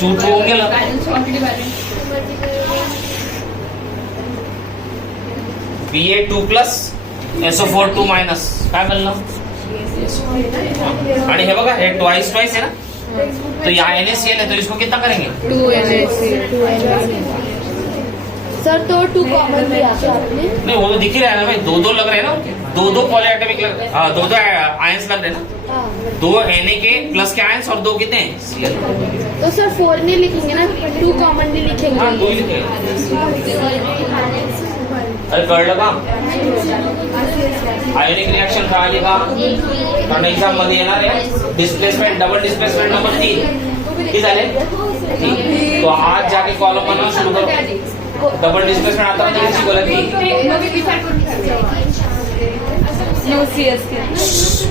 2 होऊन गेलं. Ba2 प्लस SO4 2 मायनस काय बनलं. आणि हे बघा, हे ट्वाइस है ना, तो यहाँ NaCl है, तो इसको कितना करेंगे, 2 सर. तो 2 कॉमन लिया था आपने. नहीं वो तो दिख ही रहा है ना भाई, 2 लग रहे हैं ना, 2 पॉलीएटॉमिक लग रहे हैं. हाँ 2 आयंस लग रहे हैं ना, 2 Na के प्लस के आयंस और 2 कितने हैं Cl. तो सर 4 नहीं लिखेंगे ना, 2 कॉमन नहीं लिखेंगे. हाँ 2 ही लिखेंगे. अरे कळलं का, आयोनिक रिएक्शन कहा लिखा, कारण एक्झाम मध्ये येणार आहे. डिस्प्लेसमेंट, डबल डिस्प्लेसमेंट नंबर 3 किती झाले, 3. तो आज जाके कॉलम बनवणं सुरू करो. डबल डिस्प्लेसमेंट आता तुम्ही शिकवलं की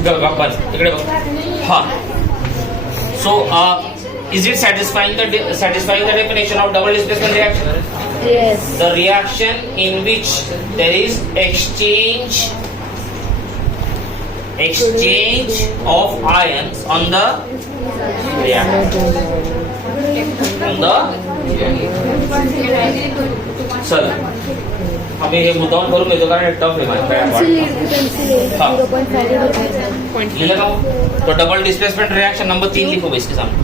गप्पा इकडे बघ. हा so is it satisfying the definition of double displacement reaction? Yes. The reaction in which there is exchange of ions on the reactor. चल आम्ही हे मुद्दाम करून घेतो कारण टफ आहे माझ्या. लिहिलं का, तो डबल डिस्प्लेसमेंट रिएक्शन नंबर 3 लिखो इसके सामने.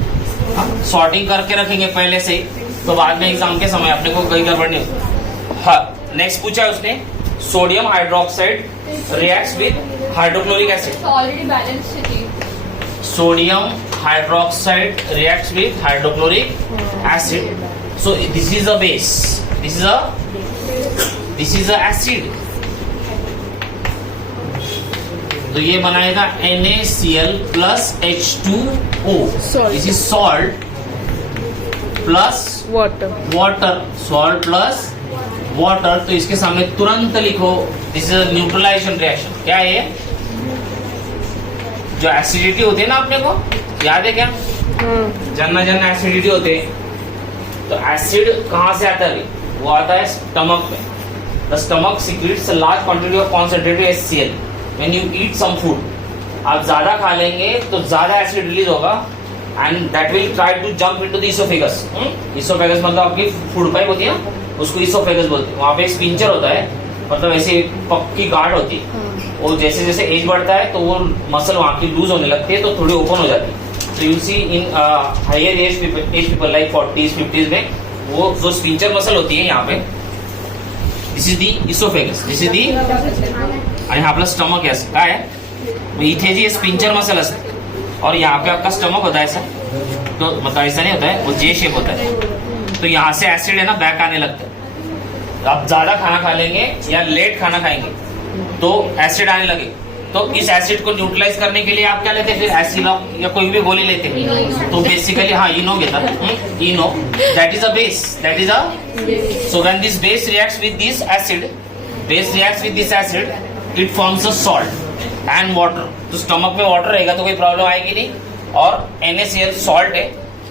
सॉर्टिंग करके रखेंगे पहले से, तो बाद में एग्जाम के समय अपने को कहीं गड़बड़ नहीं होती. हाँ नेक्स्ट पूछा है उसने, सोडियम हाइड्रोक्साइड रिएक्ट्स विद हाइड्रोक्लोरिक एसिड. ऑलरेडी बैलेंस थी. Sodium hydroxide reacts with hydrochloric acid. So this is a base. This is a acid. तो ये बनाएगा NaCl plus H2O. This is salt plus water. Salt plus water. तो इसके सामने तुरंत लिखो दिस इज अ न्यूट्रलाइजेशन रिएक्शन. क्या है ये, जो एसिडिटी होती है ना, अपने को याद है क्या, जन्ना एसिडिटी होते, तो एसिड कहाँ से आता है, वो आता है स्टमक में. The stomach secretes a large quantity of concentrated HCl. When you eat some food, आप ज्यादा खा लेंगे तो ज्यादा एसिड रिलीज होगा and that will try to jump into the oesophagus. Oesophagus मतलब आपकी फूड पाइप होती है, उसको इसोफेगस बोलते हैं. वहां पे एक स्पिंचर होता है, मतलब ऐसी पक्की गार्ड होती है. वो जैसे जैसे एज बढ़ता है तो वो मसल वहां की लूज होने लगती है, तो थोड़ी ओपन हो जाती है. तो you see in higher age people like 40s 50s में वो जो स्पिंचर मसल होती है यहाँ पे, this is the oesophagus, this is the, आणि हा आपला स्टमक आहे. असं काय आहे, इथे जी स्पिंचर मसल असते और यहाँ पे आपका स्टमक होता है ऐसा, तो मतलब ऐसा नहीं होता है, वो जे शेप होता है. तो यहाँ से एसिड है ना बैक आने लगता है. आप ज्यादा खाना खा लेंगे या लेट खाना खाएंगे तो एसिड आने लगे, तो इस एसिड को न्यूट्रलाइज करने के लिए आप क्या लेते हैं, फिर एसिलॉक या कोई भी गोली लेते हैं. तो बेसिकली हाँ इनो घेतात, Eno, that is a base, that is a, so when this base reacts with this acid, base reacts with this acid, it forms a salt and water. तो स्टमक में वाटर रहेगा तो कोई problem आएगी नहीं, और NaCl salt है,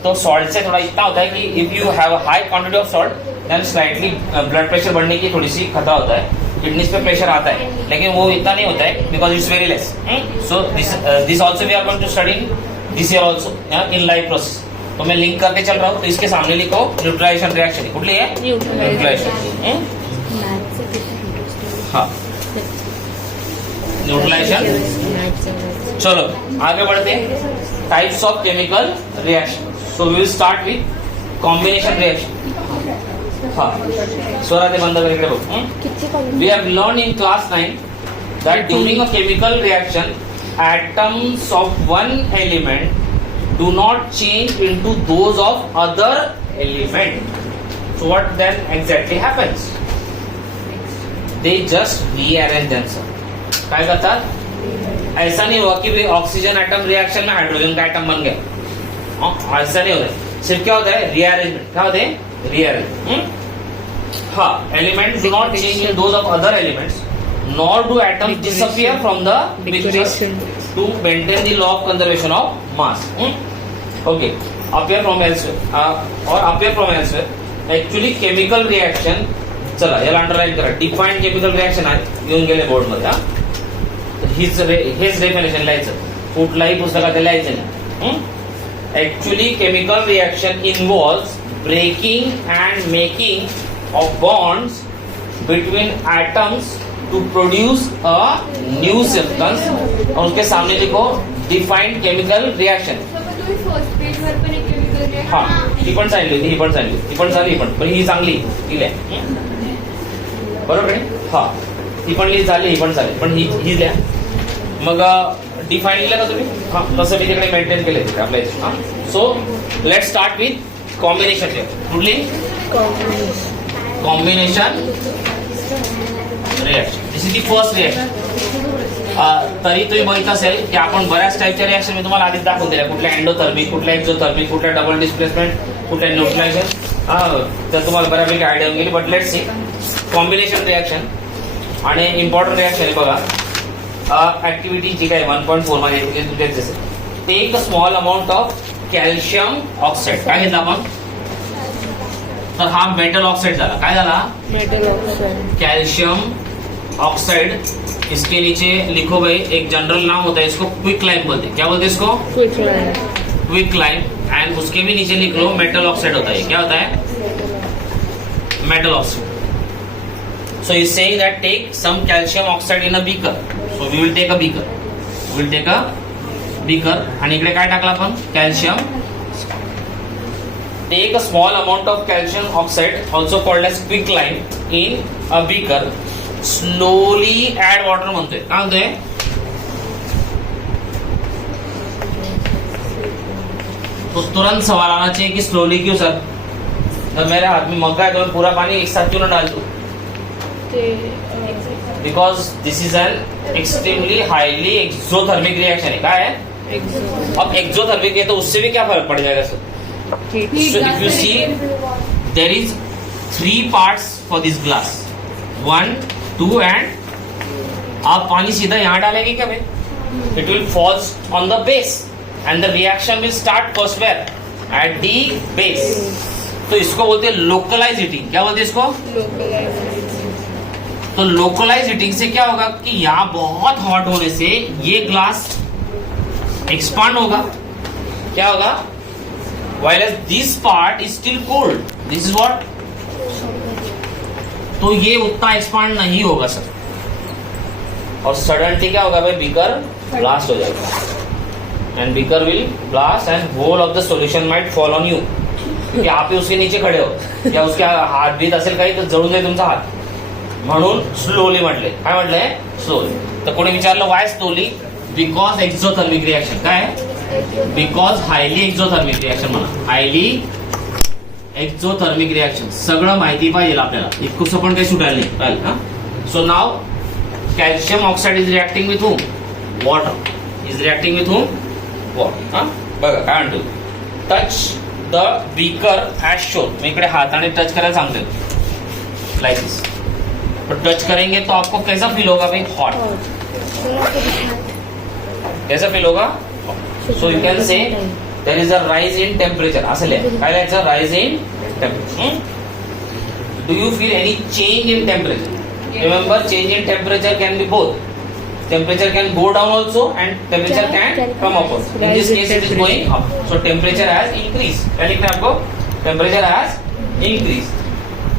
तो सॉल्ट से थोड़ा इतना होता है कि if you have high quantity of salt then slightly blood pressure बढ़ने की थोड़ी सी खतरा होता है, किडनीज पे प्रेशर आता है, लेकिन वो इतना नहीं होता है because it's very less. So this also we are going to study this year also in life process. तो मैं लिंक करके चल रहा हूँ, तो इसके सामने लिखो न्यूट्रलाइजेशन रिएक्शन. कुठली है न्यूट्रलाइजेशन? हाँ न्यूट्रलाइजेशन. चलो आगे बढ़ते हैं. Types of chemical reaction. So we will start with combination reaction. हाँ स्वरा ते बंद कर इकडे बघ. We have learn in class 9 that during a chemical reaction atoms of one element do not change into those of other element. So what then exactly happens? They just rearrange themselves. काय करतात? ऐसा नहीं हुआ कि oxygen atom reaction में hydrogen का atom बन गया, ऐसा नहीं होता है. सिर्फ क्या होता है, रीअरेंजमेंट. क्या होते हैं, रीअरेंज. हाँ, elements do not change in those of other elements, nor do atoms disappear from the mixture to maintain the law of conservation of mass. Okay, appear from elsewhere or appear from elsewhere. Actually chemical reaction, चला याला underline करा. Defined chemical reaction आहे, येऊन गेले board मध्ये. हेच definition लिहायचं, कुठलाही पुस्तकात लिहायचं नाही. Actually chemical reaction involves breaking and making of bonds between atoms to produce a new substance. और उसके सामने लिखो डिफाइंड केमिकल रिएक्शन. तुम्ही फर्स्ट पेज वर पण एक केमिकल रिएक्शन. हा ती पण सांगितली होती, ही पण सांगितली, ती पण झाली, पण ही चांगली लिहिली आहे. बरोबर आहे. हा ती पण लिही झाली, ही पण झाली, पण ही लिहा. मग डिफाईन लिहिलं का तुम्ही? हा तसं मी तिकडे मेंटेन केले आपल्या इथे. हा so let start with combination. कुठली combination reaction? This is the first reaction. तरी तुम्ही बघितलं असेल की आपण बऱ्याच टाईपच्या रिएक्शन मी तुम्हाला आधीच दाखवून दिल्या. कुठल्या एंडोथर्मिक, कुठल्या एक्झोथर्मिक, कुठल्या डबल डिस्प्लेसमेंट, कुठल्या न्यूट्रलायझेशन. तर तुम्हाला बऱ्यापैकी आयडिया होऊन गेली. But let see combination reaction. आणि इम्पॉर्टंट रिएक्शन आहे बघा. ऍक्टिव्हिटी जी काय 1.4 मध्ये तुमच्या take a small amount of calcium oxide. काय घेतलं आपण? तर हा मेटल ऑक्साइड झाला. काय झाला? Metal oxide. Calcium oxide. इसके नीचे लिखो भाई, एक जनरल नाम होता है इसको क्विक लाइम बोलते हैं. क्या बोलते हैं इसको? Quick lime. Quick lime. End उसके भी नीचे लिख लो मेटल ऑक्साइड होता है. क्या होता है? Metal oxide. So is saying that take some calcium oxide in a beaker. So we will take a beaker. We will take a beaker. आणि इकडे काय टाकलं आपण? Calcium. Take a small amount of calcium oxide, also called as quicklime, in a beaker. Slowly add water म्हणतोय. काय म्हणतोय? तो तुरंत सवाल आना चाहिए कि स्लोली क्यों सर? जब मेरे हाथ में मग्गा है तो मैं पूरा पानी एक साथ क्यों ना डाल दूं? Because this is an extremely highly exothermic reaction है. क्या है? अब एक्सोथर्मिक है तो उससे भी क्या फर्क पड़ जाएगा sir? So if you see, there is 3 parts for this glass. 1, 2 and आप पानी सीधा यहाँ डालेंगे क्या भाई? It will fall on the base and the reaction will start first where? At the base. तो इसको बोलते हैं localized heating. क्या बोलते हैं इसको? तो लोकलाइज हीटिंग से क्या होगा कि यहाँ बहुत हॉट होने से ये ग्लास एक्सपांड होगा. क्या होगा? while as this part is still cold. This is what? तो ये उतना एक्सपांड नहीं होगा सर. और सडनली क्या होगा भाई? बीकर ब्लास्ट हो जाएगा and beaker will blast and whole of the solution might fall on you. क्योंकि आप उसके नीचे खडे हो या उसके हात बीत असेल काही तर जळून जाईल तुमचा हात. म्हणून स्लोली म्हटले. काय म्हटलंय? स्लोली. तर कोणी विचारलं why slowly? Because exothermic reaction. काय? Because highly exothermic reaction. म्हणा हायली एक्झोथर्मिक रिएक्शन. सगळं माहिती पाहिजे आपल्याला. इतकंसं पण काही सुटायला नाही. राईट. हा. So now calcium oxide is reacting with whom? Water. Is reacting with whom? Water. हा बघा काय म्हणतो. Touch the beaker as shown. मी इकडे हाताने टच करायला सांगते. Like this. तो टच करेंगे तो आपको कैसा फील होगा भाई? हॉट. कैसा फील होगा? So you can say there is a rise in temperature. असं लिहा. काय लिहायचं? Rise in temperature. Do you feel any change in temperature? Remember, change in temperature can be both. Temperature can go down also and temperature can come up also. In this case it is going up. So temperature has increased. क्या लिखना है आपको? Temperature has increased.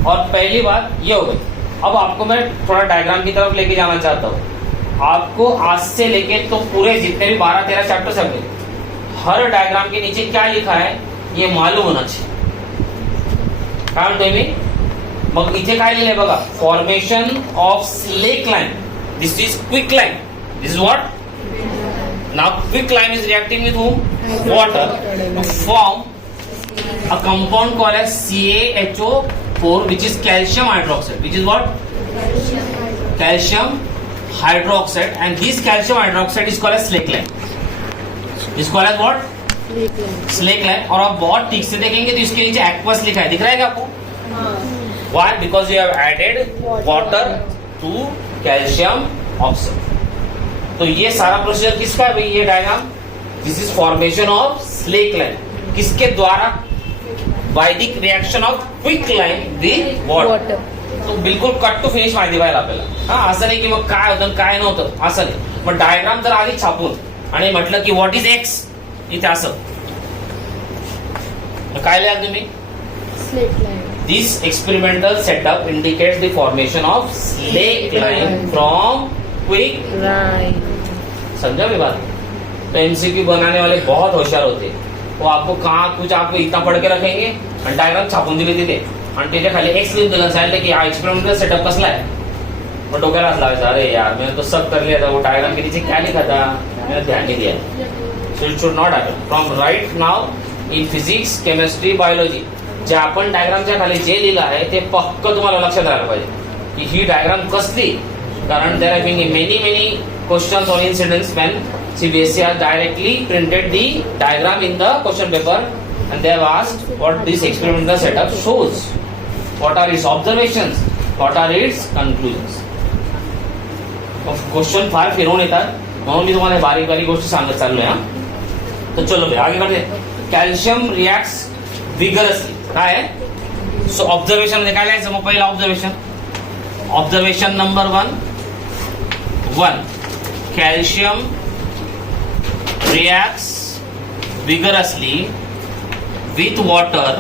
और पहली बात ये हो गई. अब आपको मैं थोड़ा डायग्राम की तरफ लेके जाना चाहता हूँ. आपको आज से लेके तो पूरे जितने भी 12-13 चैप्टर सब हर डायग्राम के नीचे क्या लिखा है ये मालूम होना चाहिए. काय म्हणतोय मी? मग इथे काय लिहिलंय बघा. Formation of slake lime. This is quick lime. This is what? Now quick lime is reacting with whom? Water to form a compound called as CaHO4, which is calcium hydroxide. Which is what? Calcium hydroxide. And this calcium hydroxide is called as slake lime. Is called as what? Slake lime. और आप बहुत ठीक से देखेंगे तो इसके नीचे aqueous लिखा है. दिख रहा है क्या आपको? Why? Because you have added water to calcium oxide. तो ये सारा प्रोसीजर किसका है भाई? ये diagram. This is formation of slake lime. किसके द्वारा? By the reaction of quick lime with water. तो बिलकुल कट टू फिनिश माहिती पाहिजे आपल्याला. हा असं नाही की मग काय होतं काय नव्हतं असं नाही. मग डायग्राम जर आधी छापून आणि म्हटलं की व्हॉट इज एक्स इथे असं काय लिहाल तुम्ही? This experimental setup indicates the formation of slake line from quick line. समझा मेरी बात? तो एमसीक्यू बनाने वाले बहुत होशियार होते. वो आपको कहाँ कुछ आपको इतना पढ़ के रखेंगे आणि डायग्राम छापून दिली तिथे आणि त्याच्या खाली एक्स लिहून दिलं सांगितलं की हा एक्सपेरिमेंटल सेटअप कसला आहे. मग डोक्यालाच लावायचं अरे यार मैंने तो सब कर लिया था. वो डायग्राम के नीचे क्या लिखा था मैंने ध्यान नहीं दिया. So it should not happen. From right now in physics chemistry biology जे आपण डायग्रामच्या खाली जे लिहिलं आहे ते पक्क तुम्हाला लक्षात राहायला पाहिजे की ही डायग्राम कसली. कारण there have been many questions on incidents when CBSE has directly printed the diagram in the question paper and they have asked what this experimental setup shows, what are its observations, what are its conclusions. Question फार फिरवून येतात म्हणून मी तुम्हाला बारीक बारीक गोष्टी सांगत चाललोय. हा तो चलो भाई आगे बढ़ते. Calcium reacts vigorously. काय आहे? सो ऑब्झर्वेशन मध्ये काय लिहायचं? मग पहिला observation number 1 calcium reacts vigorously with water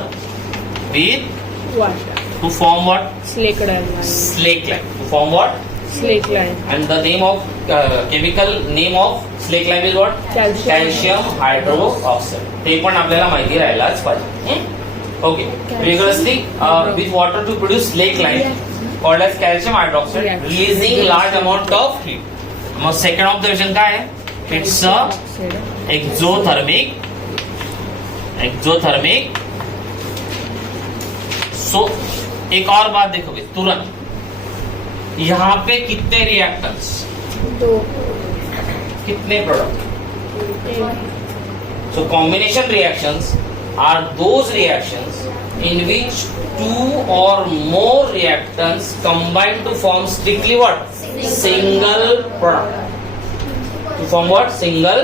to form what? Slake line. Slake line. To form what? Slake line. And the name of chemical name of slake line is what? Calcium hydroxide. ते पण आपल्याला माहिती राहायलाच पाहिजे. Okay. Vigorously with water to produce slake line called as calcium hydroxide, releasing large amount of heat. मग second observation काय आहे? It's a exothermic. So एक और बात देखोगे तुरंत यहाँ पे कितने रिएक्टर्स? 2. कितने product? So combination reactions are those reactions in which 2 or more reactants combine to form strictly what? Single product. To form what? Single.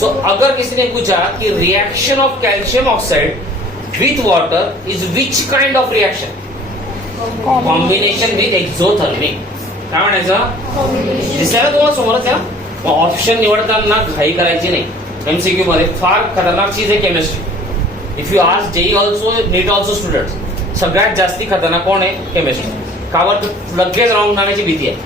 So अगर किसी ने पूछा कि reaction of calcium oxide with water is which kind of reaction? Combination with exothermic. काय म्हणायचं? दिसायला तुम्हाला समोरच आहे. ऑप्शन निवडताना घाई करायची नाही. एमसीक्यू मध्ये फार खतरनाक चीज आहे chemistry. If you ask JEE also NEET also student, सगळ्यात जास्ती खतरनाक कौन है? केमिस्ट्री. का लगेच रॉन्ग आने की भीती है.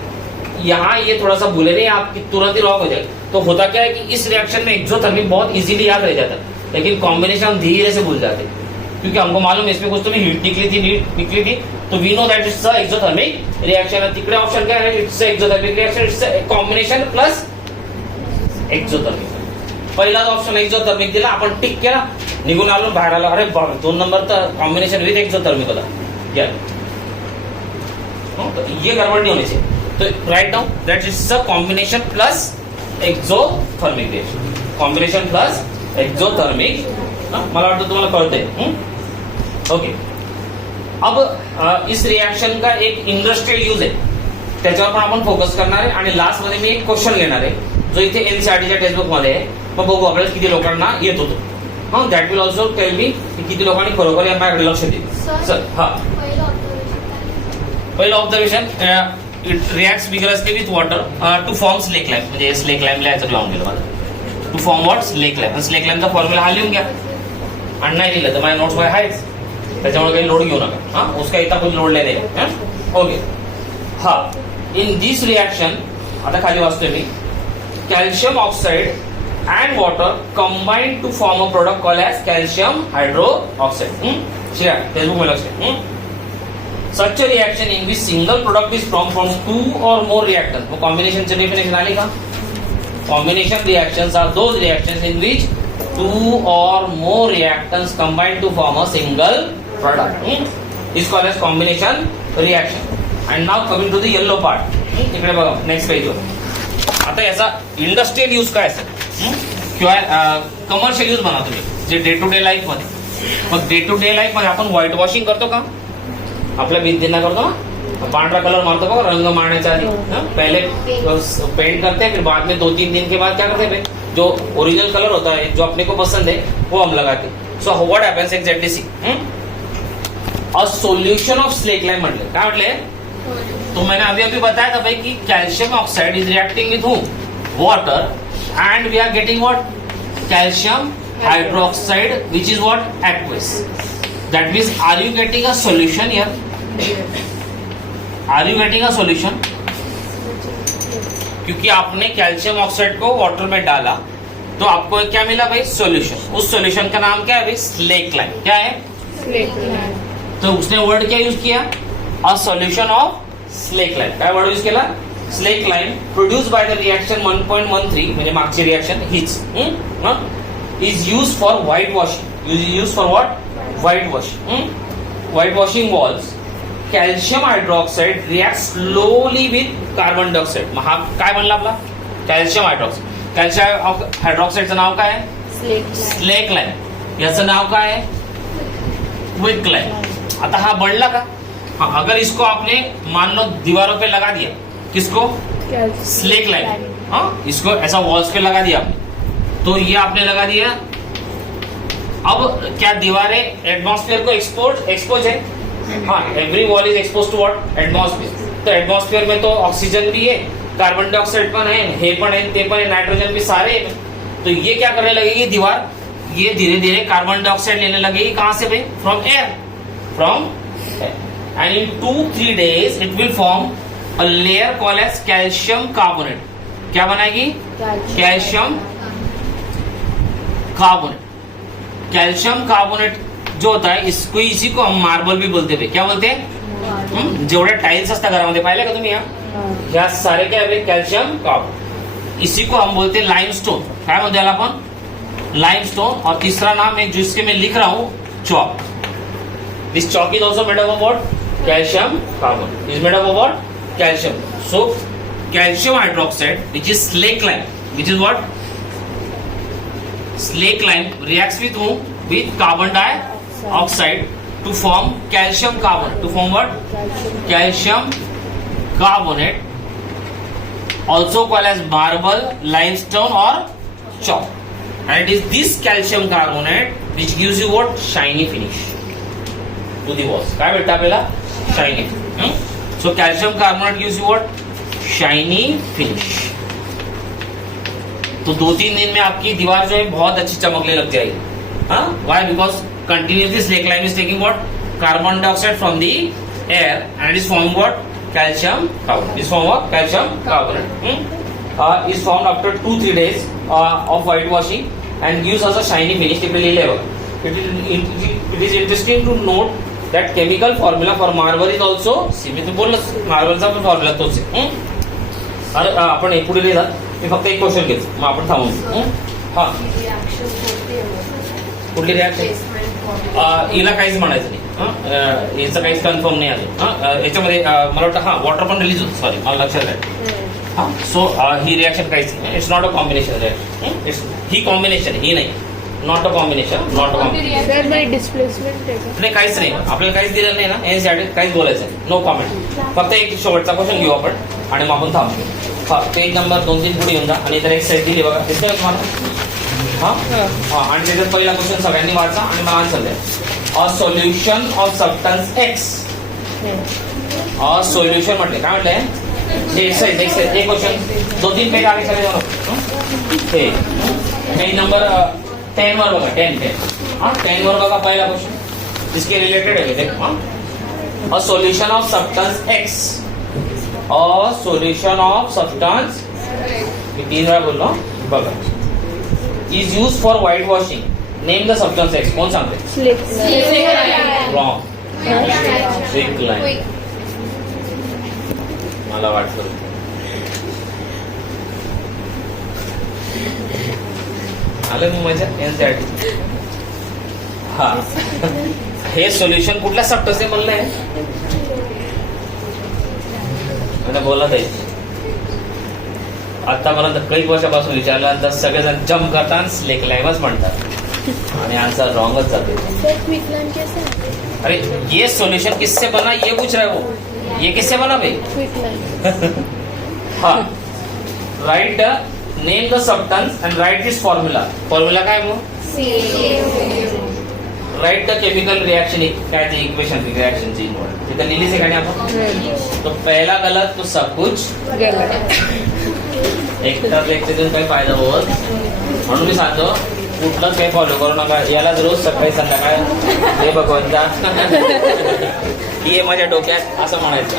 यहाँ ये थोड़ा सा भूले नहीं आप कि तुरंत ही रॉन्ग हो जाएगा. तो होता क्या है कि इस रिएक्शन में एक्सोथर्मिक बहुत इजीली याद रह जाता है, लेकिन कॉम्बिनेशन हम धीरे से भूल जाते हैं, क्योंकि हमको मालूम है इसमें कुछ तो भी हीट निकली थी, तो we know that it's a exothermic reaction. तिकडे ऑप्शन क्या है? It's exothermic reaction, it's combination plus exothermic. पहिलाच ऑप्शन एक्सोथर्मिक दिला, आपण टिक केला, निघून आलो, बाहेर आलो. अरे 2 नंबर तर कॉम्बिनेशन विथ एक्सोथर्मिक होता. ये गड़बड़ नहीं होनी चाहिए. तो write down that is a combination plus exothermic reaction. Combination plus exothermic. मला वाटतं तुम्हाला कळतंय. ओके. अब इस रिएक्शन का एक इंडस्ट्रियल यूज आहे, त्याच्यावर पण आपण फोकस करणार आहे. आणि लास्ट मध्ये मी एक क्वेश्चन घेणार आहे, जो इथे एनसीईआरटीच्या टेक्स्टबुक मध्ये आहे. मग बघू आपल्याला किती लोकांना येत होतो. That will also tell me किती लोकांनी खरोखर या माझ्याकडे लक्ष दिलं. सर हा पहिलं observation, it reacts vigorously with water to form slake lime. म्हणजे स्लेक लाईम लिहायचं लावून गेलं मला. To form what? Slake lime. Slake लाईमचा फॉर्म्युला हा लिहून घ्या. आणि नाही लिहिलं तर माझ्या नोट्स मध्ये आहेच, त्याच्यामुळे काही लोड घेऊ नका. हाँ उसका इतना कुछ लोड लेने. ओके. हा इन दिस रिएक्शन, आता खाली वाचतोय मी, calcium oxide and water combine to form a product called as calcium hydroxide. Share textbook में लक्ष्य. Such a reaction in which single product is formed from 2 or more reactants. वो combination चे definition आली का? Combination reactions are those reactions in which 2 or more reactants combine to form a single product. Is called as combination reaction. And now coming to the yellow part. इकडे बघा next page वर. आता याचा industrial use काय असेल किंवा commercial use म्हणा तुम्ही, जे डे टू डे लाईफ मध्ये. मग डे टू डे लाईफ मध्ये आपण व्हाईट वॉशिंग करतो का? आपल्या भिंतींना करतो ना, पांढरा कलर मारतो बघा रंग मारण्याच्या आधी. पहले पेंट करते हैं, फिर बाद में 2-3 दिन के बाद क्या करते हैं, जो ओरिजिनल कलर होता है जो अपने को पसंद है वो हम लगाते. So what happens exactly see a solution of slake lime म्हटले. काय म्हटले? तो मैंने अभी अभी बताया था भाई कि calcium oxide is reacting with water and we are getting what? Calcium hydroxide, which is what? Aqueous. That means, are you getting a solution here? Are you getting a solution? क्योंकि आपने कैल्शियम ऑक्साइड को water में डाला तो आपको क्या मिला भाई? सॉल्यूशन. उस सॉल्यूशन का नाम क्या है भाई? Slake lime. क्या है? Slake lime. तो उसने वर्ड क्या यूज किया? A solution of slake lime. काय वर्ड यूज केला? Slake lime produced by the reaction 1.13 म्हणजे मागची रिएक्शन हीच is use for white washing. Use for what? White washing. White washing walls. Calcium hydroxide react slowly with carbon dioxide. मग हा काय म्हणला आपला? Calcium hydroxide. कॅल्शियम हायड्रॉक्साइडचं नाव काय आहे? Slake lime. याचं नाव काय आहे? Quick lime. आता हा बढ़ला का? हाँ, अगर इसको आपने मान लो दीवारों पे लगा दिया, किसको? Slack lime. हाँ, इसको ऐसा वॉल्स पे लगा दिया आपने, तो ये आपने लगा दिया. अब क्या दीवारें एटमॉस्फेयर को एक्सपोज है? हाँ, every wall is expose to what? Atmosphere. तो एटमॉस्फेयर में तो ऑक्सीजन भी है, कार्बन डाइऑक्साइड पण है, हे पण है, ते पण है, नाइट्रोजन भी सारे है. तो ये क्या करने लगेगी दीवार? ये धीरे धीरे कार्बन डाइऑक्साइड लेने लगेगी. कहां से भाई? From air. From air. And in 2-3 days it will form a layer called as calcium carbonate. क्या बनाएगी? Calcium carbonate. कैल्शियम कार्बोनेट जो होता है इसको, इसी को हम मार्बल भी बोलते हैं. क्या बोलते हैं? जेवढे टाइल्स असतात घरामध्ये पाहिले का तुम्ही? ह्या सारे क्या है? Calcium carbonate. इसी को हम बोलते हैं लाइमस्टोन. क्या बोलते हैं अपन? लाइमस्टोन. और तीसरा नाम है जिसके मैं लिख रहा हूं, chalk. This chalk is also made up of what? Calcium carbonate. Is made up of what? Calcium. So calcium hydroxide, which is slake lime, which is what? Slake lime reacts with whom? With carbon dioxide to form calcium carbonate. To form what? Calcium carbonate, also called as marble, limestone or chalk. And it is this calcium carbonate which gives you what? Shiny finish to the walls. काय भेटतं आपल्याला? Shiny. So calcium carbonate gives you what? Shiny finish. तो 2-3 दिन में आपकी दीवार जो है बहुत अच्छी चमकने लग जाएगी. हाँ, why? Because continuously slake lime is taking what? Carbon dioxide from the air and it is forming what? Calcium carbonate. Is form of calcium carbonate. Is formed after 2-3 days of whitewashing and gives us a shiny finish typically level. It is interesting to note that chemical formula for marble is also same. मी बोललो मार्बलचा पण formula तोच आहे. अरे आपण हे पुढे लिहितात. मी फक्त एक क्वेश्चन घेतो मग आपण थांबू. हा, कुठली रिॲक्शन हिला काहीच म्हणायचं नाही. याचं काहीच कन्फर्म नाही आलं. याच्यामध्ये मला वाटतं हा वॉटर पण रिलीज होतं. सॉरी मला लक्षात आहे. हा, सो ही रिॲक्शन काहीच नाही. It's not a combination reaction. ही कॉम्बिनेशन ही नाही. Not a combination. Not a combination. Sir मग डिस्प्लेसमेंट आहे का? नाही काहीच नाही. आपल्याला काहीच दिलं नाही ना यासाठी काहीच बोलायचं नाही. No comment. फक्त एक शेवटचा क्वेश्चन घेऊ आपण आणि मग आपण थांबतो. हा, पेज नंबर 2-3 पुढे येऊन जा आणि इतर एक्सरसाइज दिली बघा. दिसतंय का तुम्हाला? हा, आणि त्याच्यात पहिला क्वेश्चन सगळ्यांनी वाचा आणि मला आन्सर द्या. अ solution of substance X. A solution म्हटले काय म्हटलंय? हे एक्सरसाइज एक क्वेश्चन 2-3 पेज आगे चले जाऊ. हे पेज नंबर 10 वर बघा. 10 वर बघा पहिला क्वेश्चन इसके रिलेटेड आहे. देखो a solution of substance X. A solution of substance मी 3 वेळा बोललो बघा. Is use for white washing. Name the substance X. कोण सांगते? स्लेक. रॉंग. Slick line. मला वाटलं आलं मग मजा यांच्यासाठी. हा, हे सोल्युशन कुठल्या सबस्टन्सचे बनलं आहे? बोलत आहे. आतापर्यंत काही वर्षापासून विचारल्यानंतर सगळेजण जम्प करतात स्लेक लाईमच म्हणतात आणि आन्सर रॉंगच जाते. सर क्विकलाइम कैसे आते हैं? अरे ये सोल्यूशन किससे बना ये पूछ रहा है वो. ये किससे बना भाई? क्विकलाइम. हाँ, write name the substance and right this formula. Formula काय मग? Right the chemical reaction. काय ते इक्वेशन रिएक्शनची इन्व्हॉल्व तिथं लिहिलीच आहे का आपण? तो पहला गलत तो सब कुछ गलत. एक तर लेक्चर काही फायदा होत म्हणून मी सांगतो कुठलंच काही फॉलो करू नका. यालाच रोज सकाळी संध्याकाळ हे भगवंता ही माझ्या डोक्यात असं म्हणायचं.